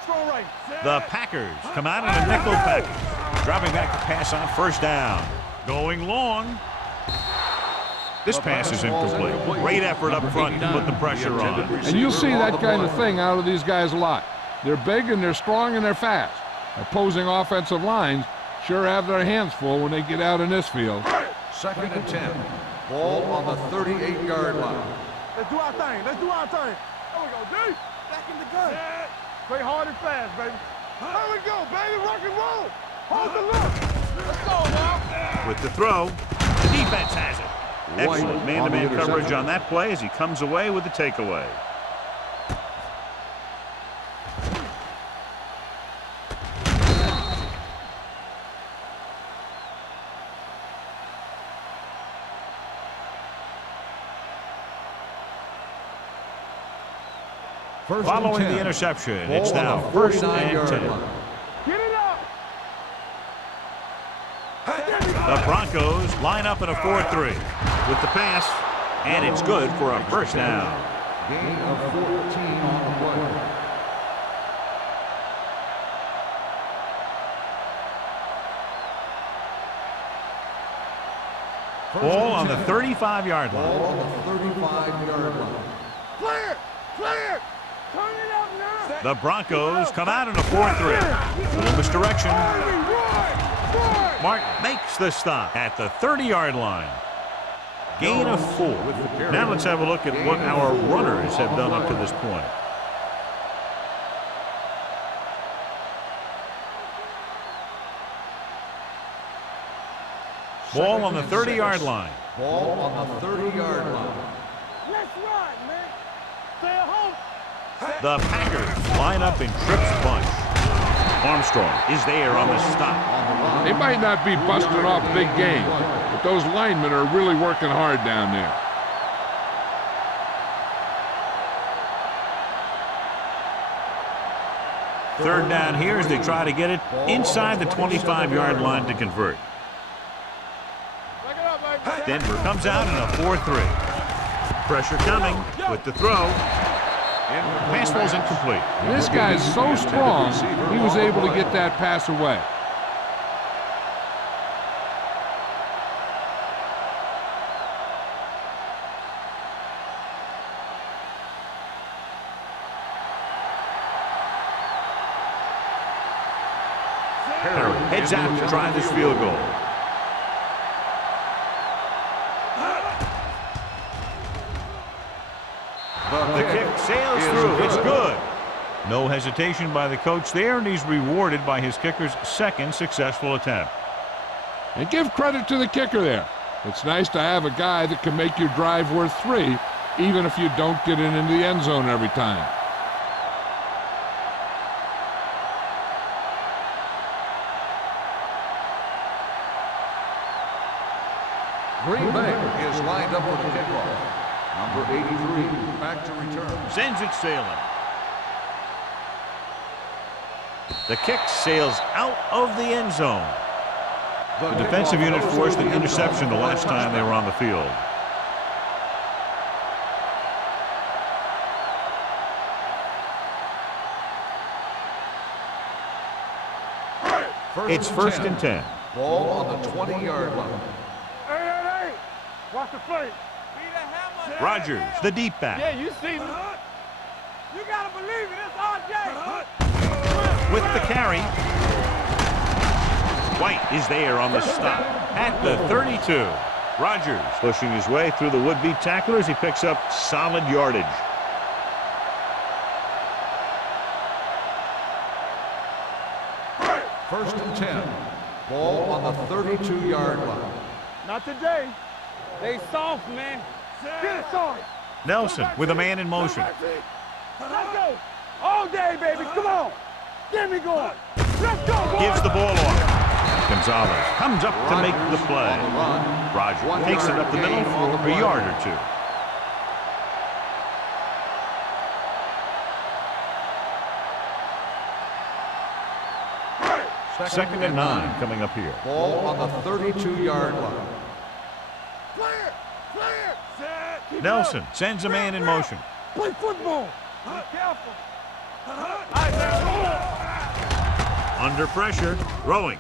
Strong right. The Packers come out in a nickel package. Dropping back to pass on first down. Going long. This pass is incomplete. Great effort up front to put the pressure on. And you'll see that kind of thing out of these guys a lot. They're big and they're strong and they're fast. Opposing offensive lines sure have their hands full when they get out in this field. Second and 10. Ball on the 38-yard line. Let's do our thing. Let's do our thing. There we go, D. Back in the gun. Play hard and fast, baby. There we go, baby. Rock and roll. Hold the look. Let's go now. With the throw, the defense has it. Excellent man-to-man coverage on that play as he comes away with the takeaway. Following the interception, it's now first and 10. Get it up. The Broncos line up in a 4-3 with the pass, and it's good for a first down. Gain of 14 on the play. Ball on the 35-yard line. Ball on the 35-yard line. Clear. Clear. Turn it up now. The Broncos come out in a 4-3. Little misdirection. Martin makes the stop at the 30-yard line. Gain of 4. Now let's have a look at what our runners have done up to this point. Ball on the 30-yard line. Ball on the 30-yard line. Let's ride, man. Stay at home. The Packers line up in trips bunch. Armstrong is there on the stop. They might not be busting off big games, but those linemen are really working hard down there. Third down here as they try to get it inside the 25-yard line to convert. Denver comes out in a 4-3. Pressure coming with the throw. Pass ball's incomplete. This guy's so strong, he was able to get that pass away. Perry heads out to try this field goal. sails through. It's good. No hesitation by the coach there, and he's rewarded by his kicker's second successful attempt. And give credit to the kicker there. It's nice to have a guy that can make your drive worth 3, even if you don't get it into the end zone every time. Green Bay is lined up for the kickoff. Number 83, back to return. Sends it sailing. The kick sails out of the end zone. The defensive unit forced an interception the last time they were on the field. It's first and 10. Ball on the 20-yard line. Hey. Watch the play. Rogers, the deep back. Yeah, you see me. You gotta believe it. It's RJ. With the carry. White is there on the stop at the 32. Rogers pushing his way through the would-be tacklers. He picks up solid yardage. First and 10. Ball on the 32-yard line. Not today. They soft, man. Get it soft. Nelson with a man in motion. Let's go. All day, baby. Come on. Get me going. Let's go, boy. Gives the ball off. Gonzalez comes up to make the play. Rogers takes it up the middle for a yard or two. Second and 9 coming up here. Ball on the 32-yard line. Clear. Set. Nelson sends a man in motion. Play football. Be careful. Under pressure, throwing.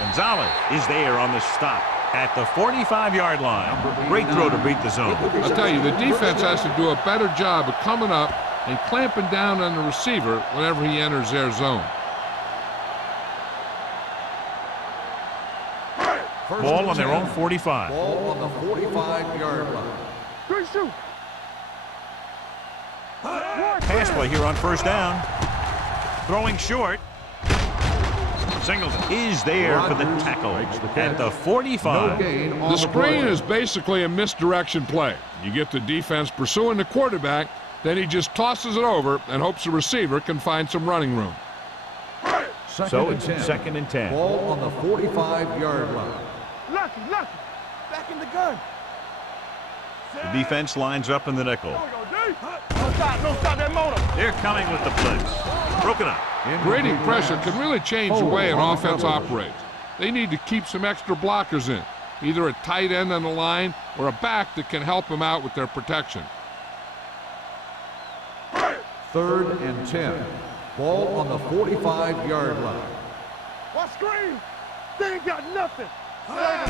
Gonzalez is there on the stop at the 45-yard line. Great throw to beat the zone. I'll tell you, the defense has to do a better job of coming up and clamping down on the receiver whenever he enters their zone. Ball on their own 45. Ball on the 45-yard line. Good shoot. Pass play here on first down. Throwing short. Singleton is there for the tackle at the 45. The screen is basically a misdirection play. You get the defense pursuing the quarterback, then he just tosses it over and hopes the receiver can find some running room. So it's second and 10. Ball on the 45-yard line. Lucky. Back in the gun. The defense lines up in the nickel. Don't stop that motor. They're coming with the blitz. Broken up. Grading pressure can really change the way an offense operates. They need to keep some extra blockers in, either a tight end on the line or a back that can help them out with their protection. Third and 10. Ball on the 45-yard line. What screen? They ain't got nothing.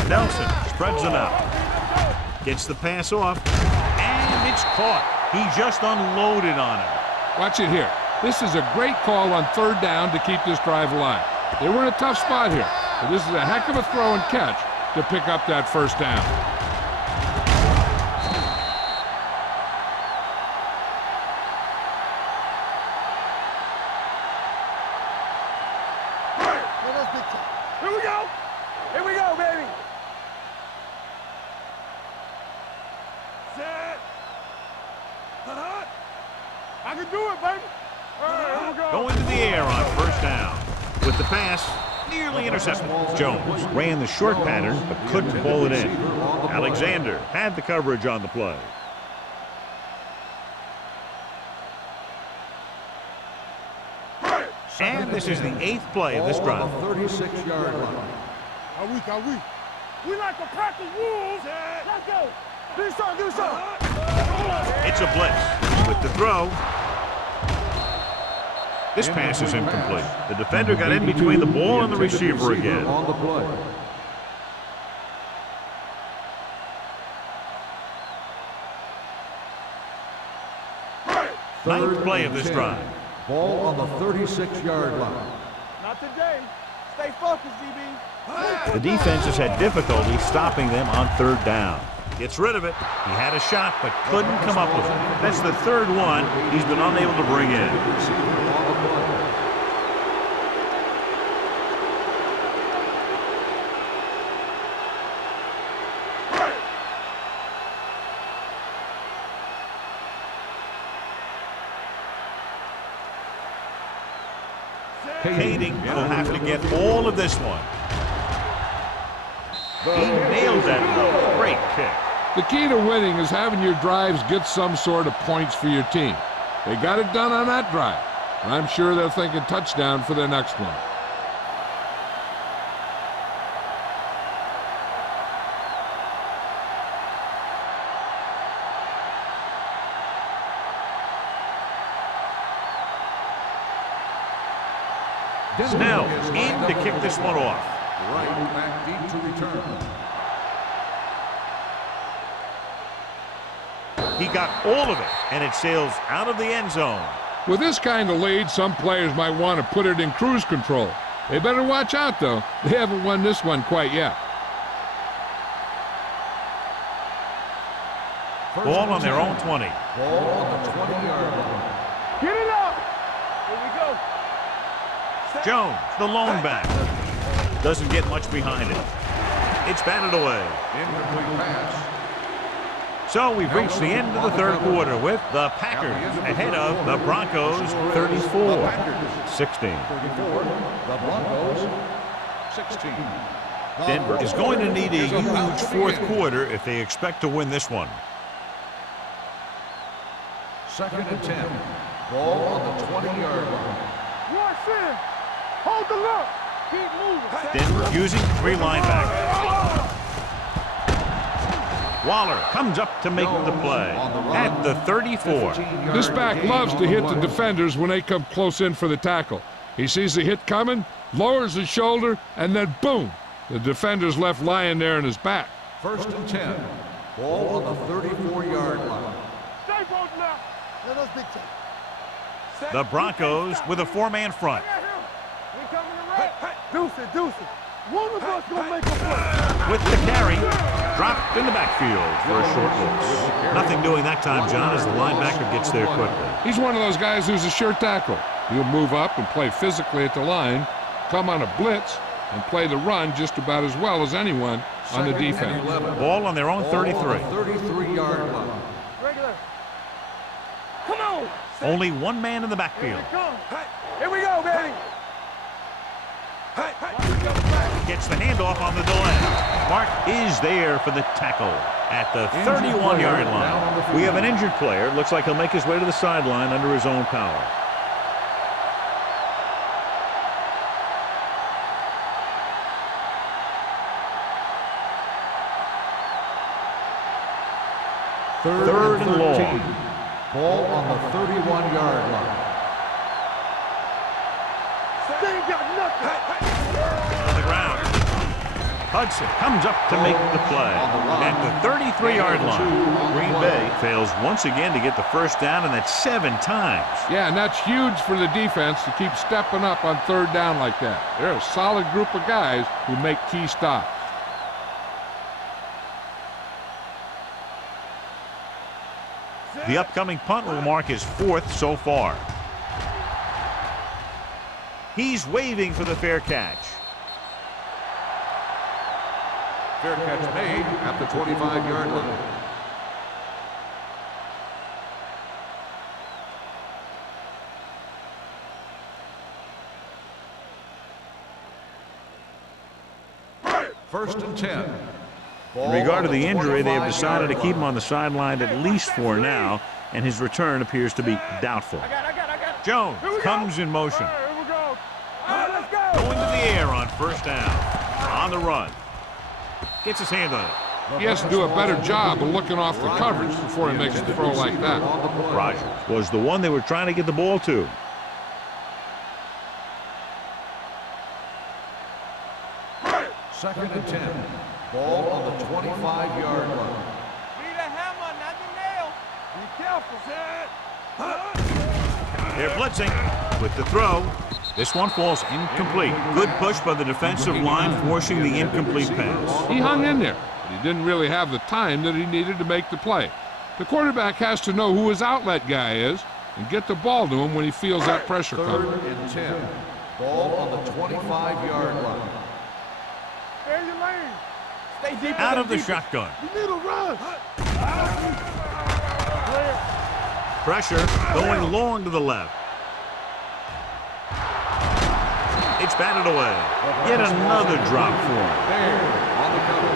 Nelson spreads them out. Gets the pass off. And it's caught. He just unloaded on him. Watch it here. This is a great call on third down to keep this drive alive. They were in a tough spot here, but this is a heck of a throw and catch to pick up that first down. Here we go, baby. Set. I can do it, baby. All right, here we go. Going to the air on first down. With the pass, nearly intercepted. Jones ran the short pattern, but couldn't pull it in. Alexander had the coverage on the play. And this is the 8th play of this drive. 36-yard line. Are we? We like to practice wolves. Let's go. Do something. It's a blitz with the throw. This pass is incomplete. The defender got in between the ball and the receiver again. On the play. Ninth play of this drive. Ball on the 36-yard line. Not today. Stay focused, DB. The defense has had difficulty stopping them on third down. Gets rid of it. He had a shot, but couldn't come up with it. That's the third one he's been unable to bring in. Kading will have to get all of this one. He nailed that one. Great kick. The key to winning is having your drives get some sort of points for your team. They got it done on that drive. And I'm sure they're thinking touchdown for their next one. Snell in to kick this one off. Right back deep to return. He got all of it, and it sails out of the end zone. With this kind of lead, some players might want to put it in cruise control. They better watch out, though. They haven't won this one quite yet. Ball on their own 20. Ball on the 20-yard line. Get it up. Here we go. Jones, the lone back. Doesn't get much behind it. It's batted away. Incomplete pass. So we've reached the end of the third quarter with the Packers ahead of the Broncos 34-16. 34. The Broncos 16. Denver is going to need a huge fourth quarter if they expect to win this one. 2nd and 10. Ball on the 20-yard line. Rush in. Hold the look. Keep moving. Denver using three linebackers. Waller comes up to make the play at the 34. This back loves to hit the defenders when they come close in for the tackle. He sees the hit coming, lowers his shoulder, and then boom, the defender's left lying there in his back. 1st and 10. Ball on the 34-yard line. Stay both now. Let us big time. The Broncos with a four-man front. We coming around. Deuce it, deuce it. One of us gonna make a play. With the carry, dropped in the backfield for a short loss. Nothing doing that time, John, as the linebacker gets there quickly. He's one of those guys who's a sure tackle. He'll move up and play physically at the line, come on a blitz, and play the run just about as well as anyone on the defense. Ball on their own 33. 33-yard line. Regular. Come on. Only one man in the backfield. Here we go, baby. Gets the handoff on the delay. Mark is there for the tackle at the 31-yard line. We have an injured player. Looks like he'll make his way to the sideline under his own power. Third and long. Ball on the 31-yard line. They ain't got nothing. On the ground. Hudson comes up to make the play at the 33-yard line. Green Bay fails once again to get the first down, and that's 7 times. Yeah, and that's huge for the defense to keep stepping up on third down like that. They're a solid group of guys who make key stops. The upcoming punt will mark his 4th so far. He's waving for the fair catch. Fair catch made at the 25-yard line. First and 10. In regard to the injury, they have decided to keep him on the sideline at least for now, and his return appears to be doubtful. I got. Jones comes in motion. Here we go. Let's go. Going to the air on first down. On the run. Gets his hand on it. He has to do a better job of looking off the coverage before he makes a throw like that. Rogers was the one they were trying to get the ball to. Second and 10. Ball on the 25-yard line. Need a hammer, not the nail. Be careful, Sid. They're blitzing with the throw. This one falls incomplete. Good push by the defensive line, forcing the incomplete pass. He hung in there. He didn't really have the time that he needed to make the play. The quarterback has to know who his outlet guy is and get the ball to him when he feels that pressure coming. 3rd and 10. Ball on the 25-yard line. Stay in your lane. Stay deep. Out of the shotgun. You need a run. Pressure going long to the left. It's batted away. Yet another drop for him. There on the cover.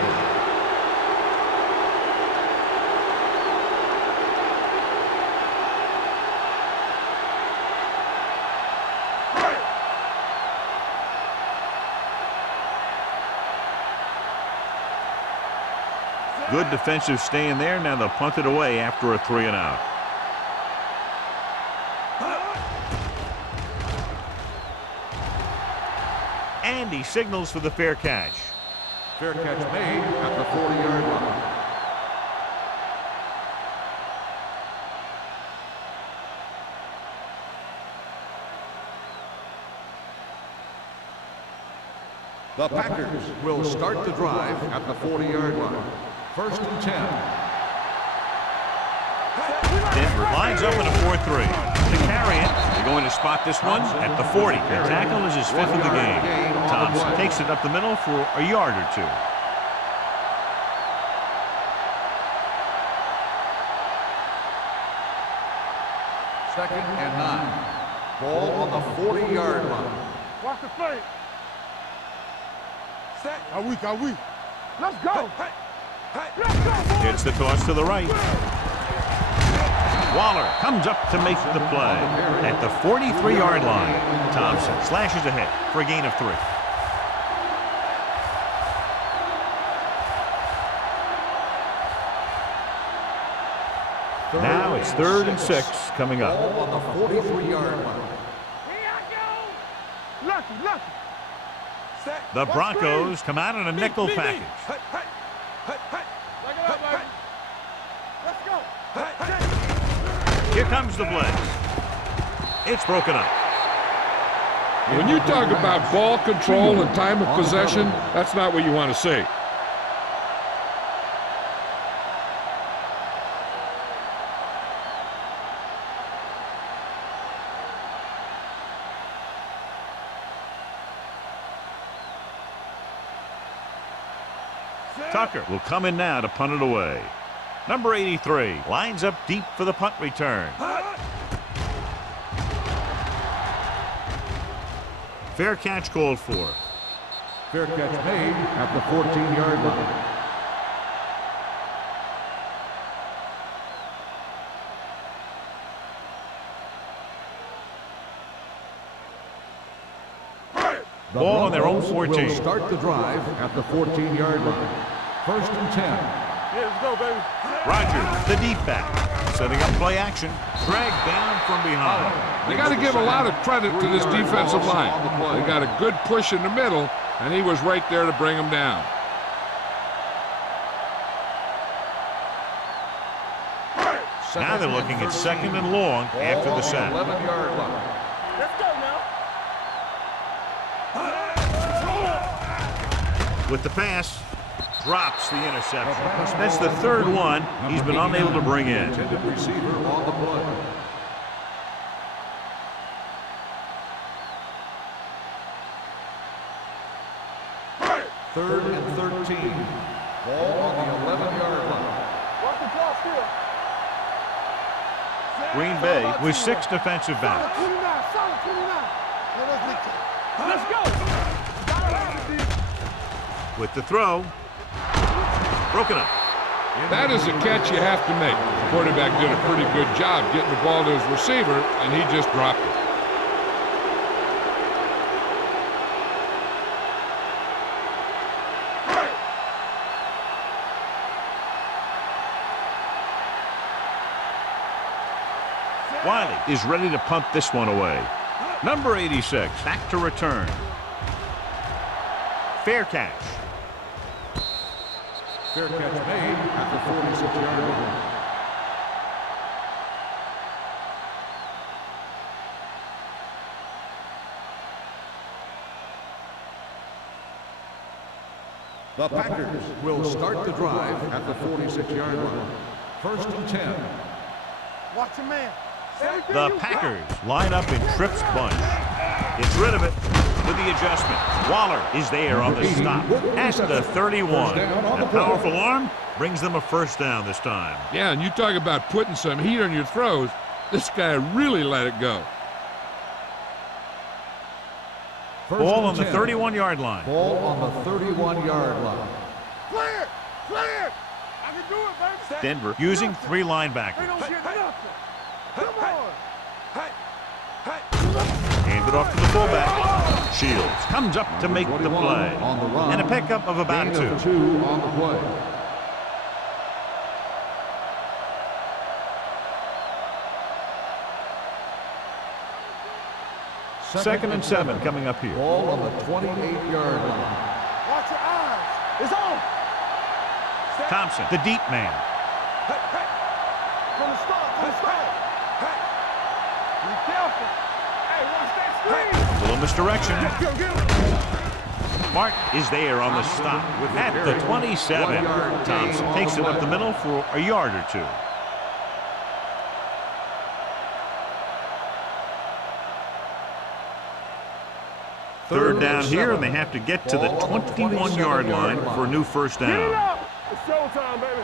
Good defensive stand there. Now they'll punt it away after a 3 and out. And he signals for the fair catch. Fair catch made at the 40-yard line. The Packers will start the drive at the 40-yard line. 1st and 10. Denver lines up in a 4-3. To carry it, they're going to spot this one at the 40. The tackle is his 5th of the game. Thompson takes it up the middle for a yard or 2. Second and 9. Ball on the 40-yard line. Watch the fake. Set. Are we? Let's go. Let's go, boys. It's the toss to the right. Waller comes up to make the play at the 43-yard line. Thompson slashes ahead for a gain of 3. Now it's 3rd and 6 coming up. Ball on the 43-yard line. Here I go. Lucky. Set. The Broncos come out in a nickel package. Hey. Look it up, baby. Let's go. Here comes the blitz. It's broken up. When you talk about ball control and time of possession, that's not what you want to see. Tucker will come in now to punt it away. Number 83 lines up deep for the punt return. Fair catch called for. Fair catch made at the 14-yard line. The Ball on their own Broncos 14. will start the drive at the 14-yard line. 1st and 10. Yeah, let's go, baby. Rogers, the deep back, setting up play action. Dragged down from behind. They got to give a lot of credit to this defensive line. They got a good push in the middle, and he was right there to bring them down. Now they're looking at 2nd and long after the sack. 11-yard line. Let's go now. With the pass, drops the interception. That's the 3rd one he's been unable to bring in. Intended receiver on the play. Third and 13. Ball on the 11-yard line. Watch the clock still. Green Bay with 6 defensive Solid backs. 29. Solid 29. Let's go. With the throw, broken up. That is a catch you have to make. The quarterback did a pretty good job getting the ball to his receiver, and he just dropped it. Wiley is ready to punt this one away. Number 86 back to return. Fair catch. Fair catch made at the 46-yard line. The Packers will start the drive at the 46-yard line. 1st and 10. Watch your man. The Packers line up in trips bunch. Gets rid of it with the adjustment. Waller is there on the stop at the 31. A powerful arm brings them a first down this time. Yeah, and you talk about putting some heat on your throws. This guy really let it go. Ball on the 31-yard line. Ball on the 31-yard line. Clear! Clear! I can do it, baby. Denver using 3 They linebackers. don't get nothing. Come on. Hand it off to the fullback. Shields comes up to make the 21 play. on the run. And a pickup of about Gain 2. of 2 on the play. Second and 7 coming up here. Ball on the 28-yard line. Watch your eyes. It's on. Thompson, the deep man. From the start. From the start. Be careful. Hey, watch that screen. A little misdirection. Get him. Martin is there on the stop at the 27. Thompson takes it up the middle for a yard or 2. Third down here, and they have to get to the 21-yard line for a new first Get it down. up. It's showtime, baby.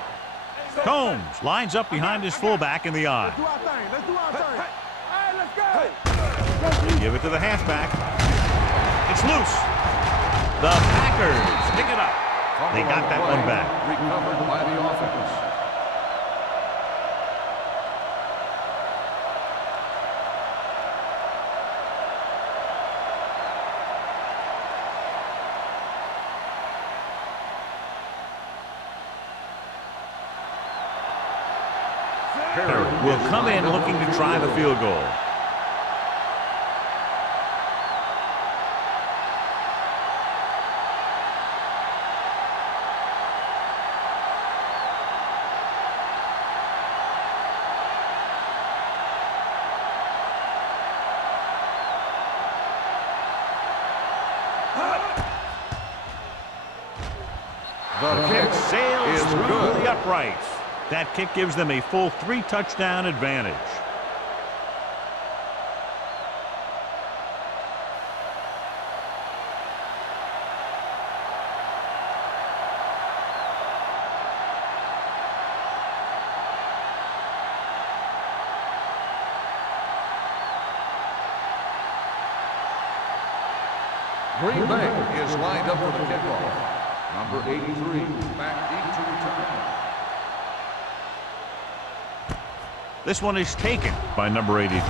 Combs lines up behind his fullback in the eye. Let's do our thing. Let's do our thing. All right, let's go. They give it to the halfback. It's loose. The Packers pick it up. They got that one back. Recovered by the offense. Perry will come in looking to try the field goal. The Kick kick sails is through good. the uprights. That kick gives them a full 3-touchdown advantage. Green Bay is lined up for the kickoff. Number 83, back deep to return. This one is taken by number 83.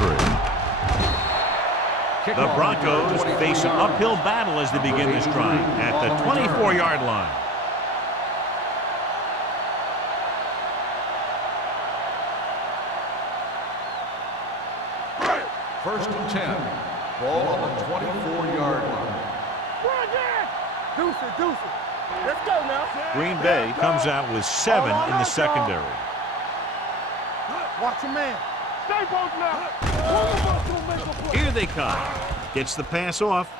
The Broncos face an uphill battle as they begin this drive at the 24-yard line. First and 10. Ball on the 24-yard line. Run that. Deuce it, deuce it. Let's go now. Green Bay comes out with 7 in the secondary. Watch your man. Stay posted now. One of us gonna make a play. Here they come. Gets the pass off.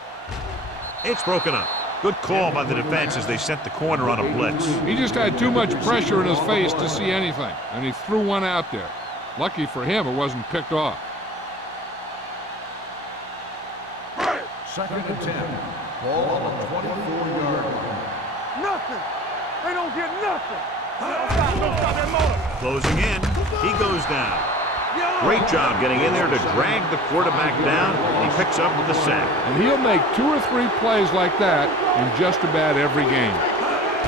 It's broken up. Good call by the defense as they sent the corner on a blitz. He just had too much pressure in his face to see anything, and he threw one out there. Lucky for him, it wasn't picked off. Second and 10. Ball on the 24-yard line. Nothing. They don't get nothing. Don't stop that motor. Closing in. He goes down. Great job getting in there to drag the quarterback down. And he picks up the sack. And he'll make 2 or 3 plays like that in just about every game.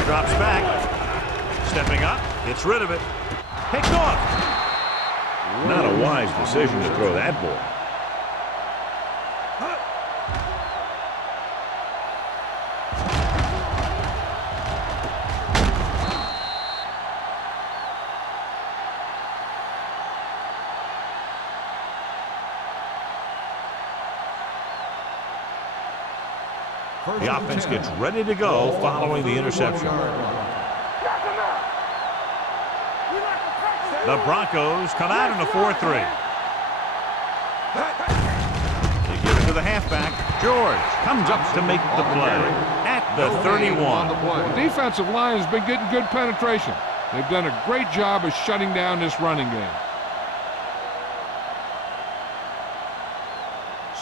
Drops back. Stepping up. Gets rid of it. Picked off. Not a wise decision to throw that ball. The offense gets ready to go following the interception. The Broncos come out in a 4-3. They give it to the halfback. George comes up to make the play at the 31. The defensive line has been getting good penetration. They've done a great job of shutting down this running game.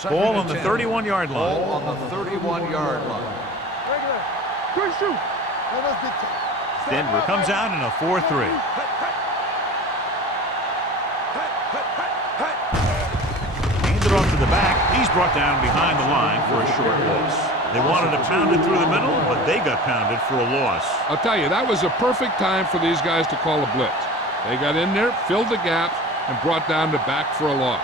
Ball on the 31-yard line. Ball on the 31-yard line. Good shoot. Denver comes out in a 4-3. Hands it off to the back. He's brought down behind the line for a short loss. They wanted to pound it through the middle, but they got pounded for a loss. I'll tell you, that was a perfect time for these guys to call a blitz. They got in there, filled the gaps, and brought down the back for a loss.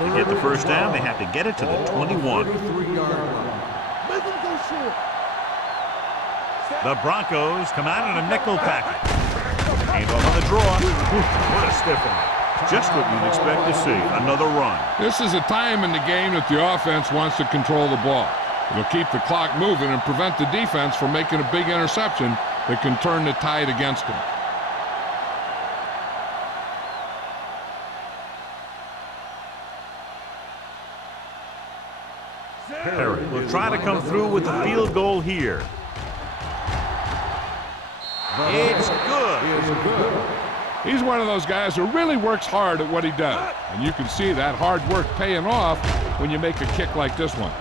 To get the first down, they have to get it to the 21. The Broncos come out in a nickel package. Hand off on the draw. What a stiff one. Just what you'd expect to see. Another run. This is a time in the game that the offense wants to control the ball. It'll keep the clock moving and prevent the defense from making a big interception that can turn the tide against them. Perry will try to come through with the field goal here. It's good. He's one of those guys who really works hard at what he does. And you can see that hard work paying off when you make a kick like this one.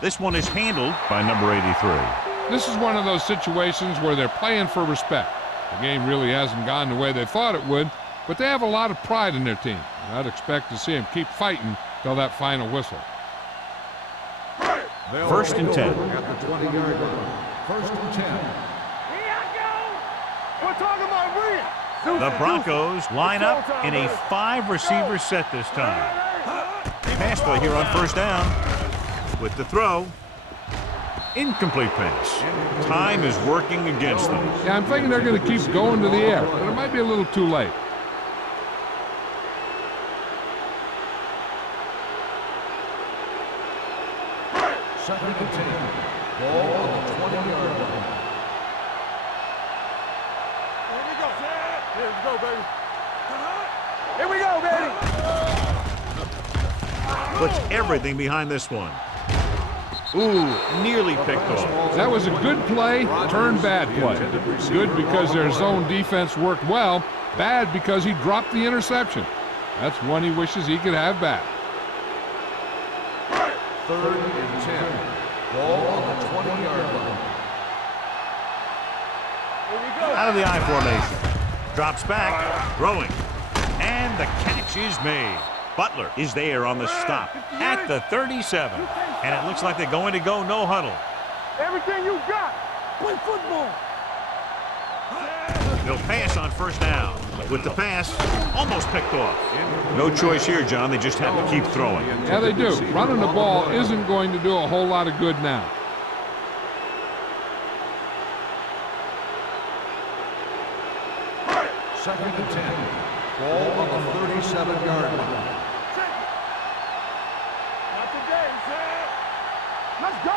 This one is handled by number 83. This is one of those situations where they're playing for respect. The game really hasn't gone the way they thought it would, but they have a lot of pride in their team. And I'd expect to see them keep fighting till that final whistle. First and 10. At the 20-yard line. First and 10. We're talking about Reed. The Broncos line up in a 5-receiver set this time. Pass play here on first down. With the throw, incomplete pass. Time is working against them. Yeah, I'm thinking they're going to keep going to the air, but it might be a little too late. Second and 10. Ball on the 20-yard line. Here we go, baby. Here we go, baby. Puts everything behind this one. Ooh, nearly picked off. That was a good play, turned bad play. Good because their zone defense worked well, bad because he dropped the interception. That's one he wishes he could have back. Third and 10. Ball on the 20-yard line. Out of the I formation. Drops back, throwing. And the catch is made. Butler is there on the stop at the 37. And it looks like they're going to go no huddle. Everything you got. Play football. They'll pass on first down. With the pass, almost picked off. No choice here, John. They just have to keep throwing. Yeah, they do. Running the ball isn't going to do a whole lot of good now. Second and 10. Ball on the 37-yard line. Not today, Sam. Let's go.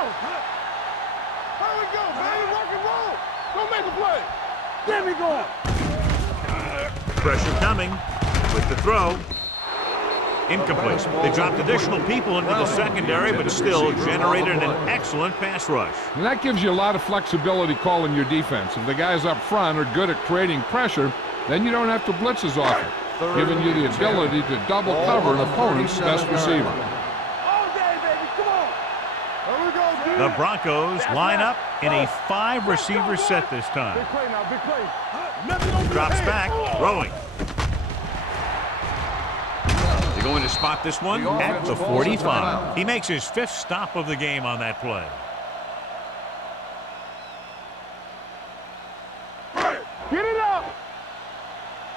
Here we go, baby. Rock and roll. Don't make a play. There we go. Pressure coming with the throw. Incomplete. They dropped additional people into the secondary, but still generated an excellent pass rush. And that gives you a lot of flexibility calling your defense. If the guys up front are good at creating pressure, then you don't have to blitz as often, giving you the ability to double cover an opponent's best receiver. All day, baby. Come on. Here we go, dude. The Broncos line up in a 5-receiver set this time. Big play now, big play. Nothing over Drops the back, head. throwing. They're going to spot this one at the 45. He makes his 5th stop of the game on that play. Get it up.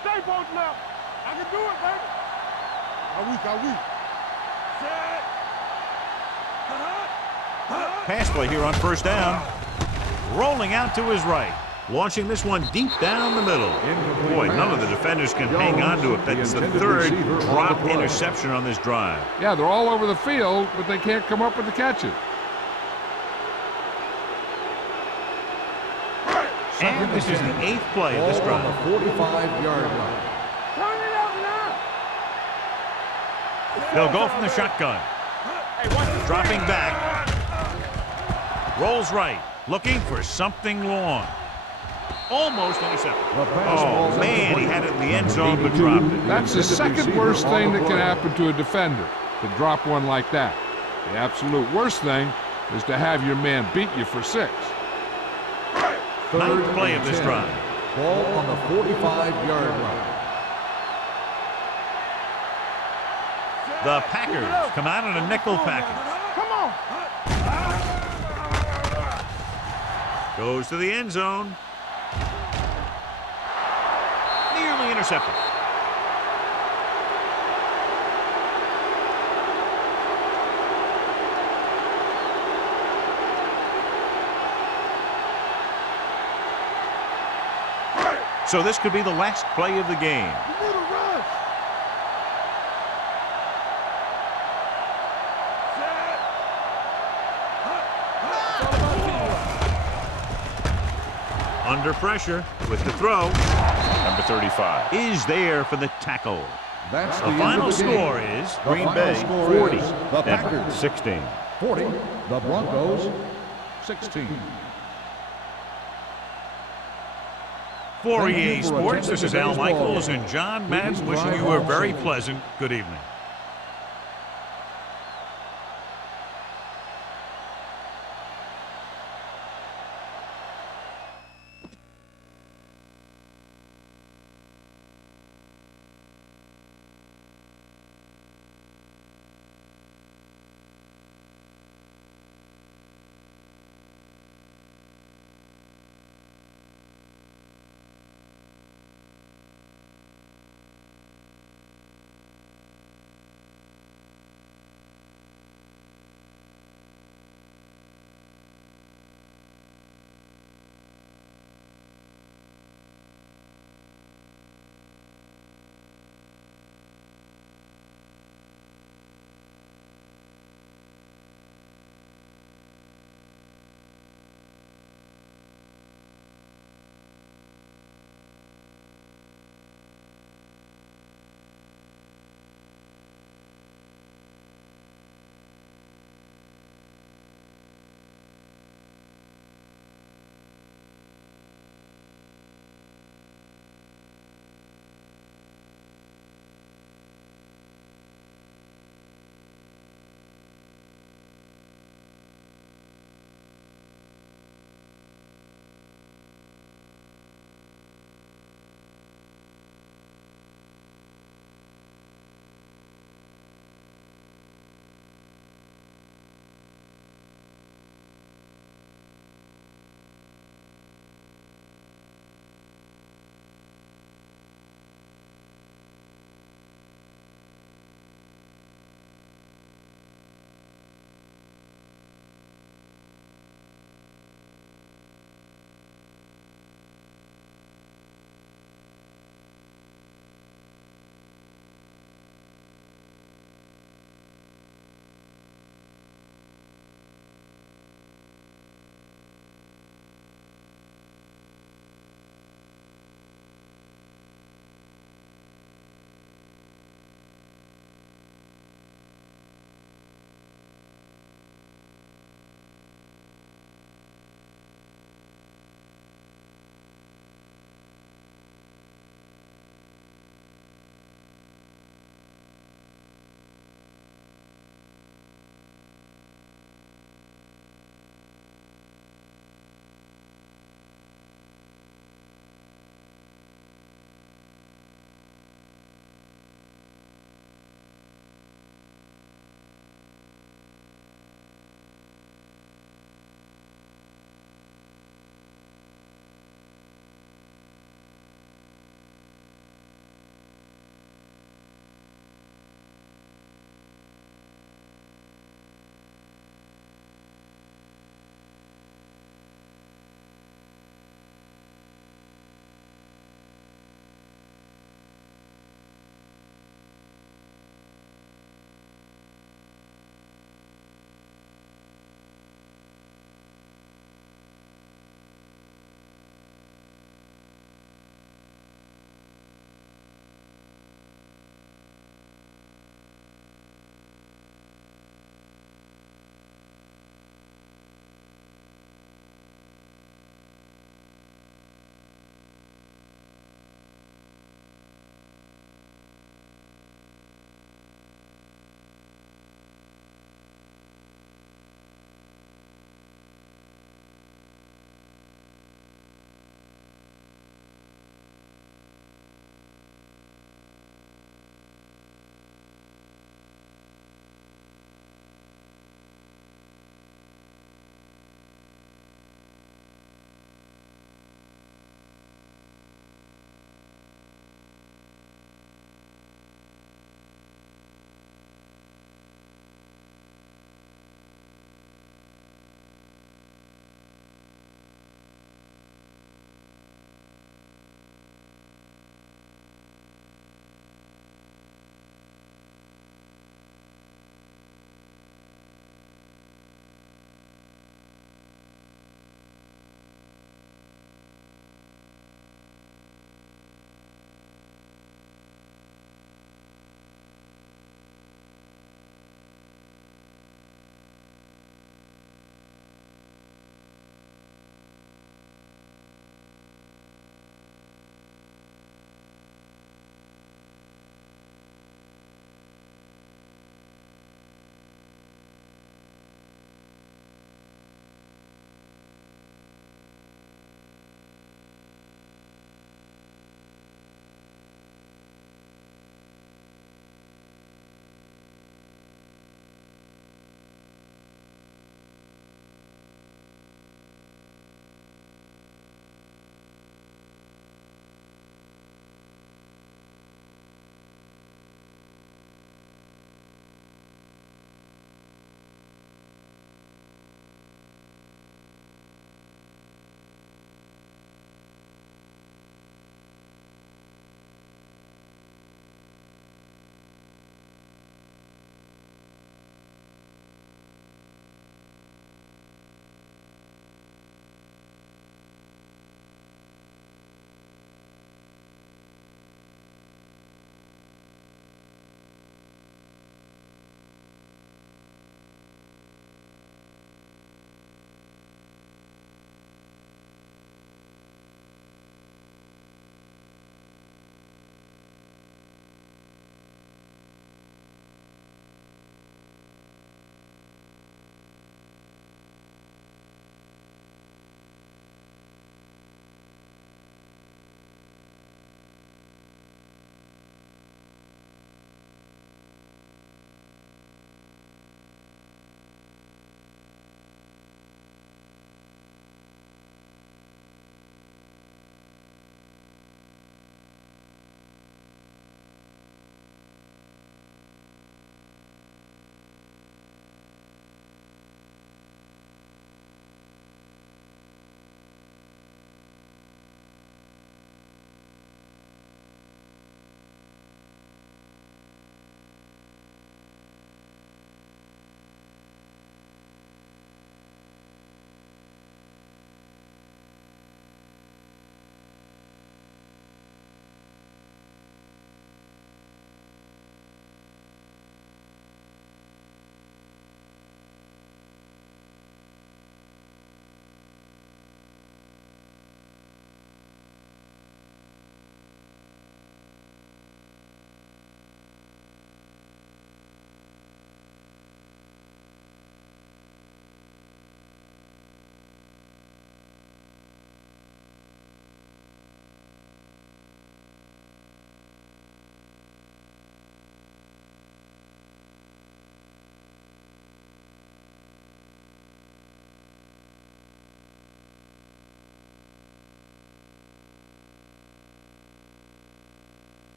Stay both now. I can do it, baby. Are we? Pass play here on first down. rolling out to his right. Launching this one deep down the middle. Boy, none of the defenders can hang on to it. That's the third drop interception on this drive. Yeah, they're all over the field, but they can't come up with the catches. And this is the 8th play of this drive. On the 45-yard line. Turn it up now. They'll go from the shotgun. Dropping back. Rolls right. Looking for something long. Almost intercepted. Oh, man, he had it in the end zone but dropped it. That's the second worst thing that can happen to a defender, to drop one like that. The absolute worst thing is to have your man beat you for 6. 9th play of this drive. Ball on the 45-yard line. The Packers come out in a nickel package. Come on. Goes to the end zone. Nearly intercepted. So this could be the last play of the game. You need a rush. Under pressure with the throw. Number 35 is there for the tackle. That's The final score is Green Bay 40, the Packers 16. 40, the Broncos 16. For Thank you EA for Sports, attending this is today's Al Michaels ball and John game. Madden Please wishing drive you a home very safe. pleasant good evening.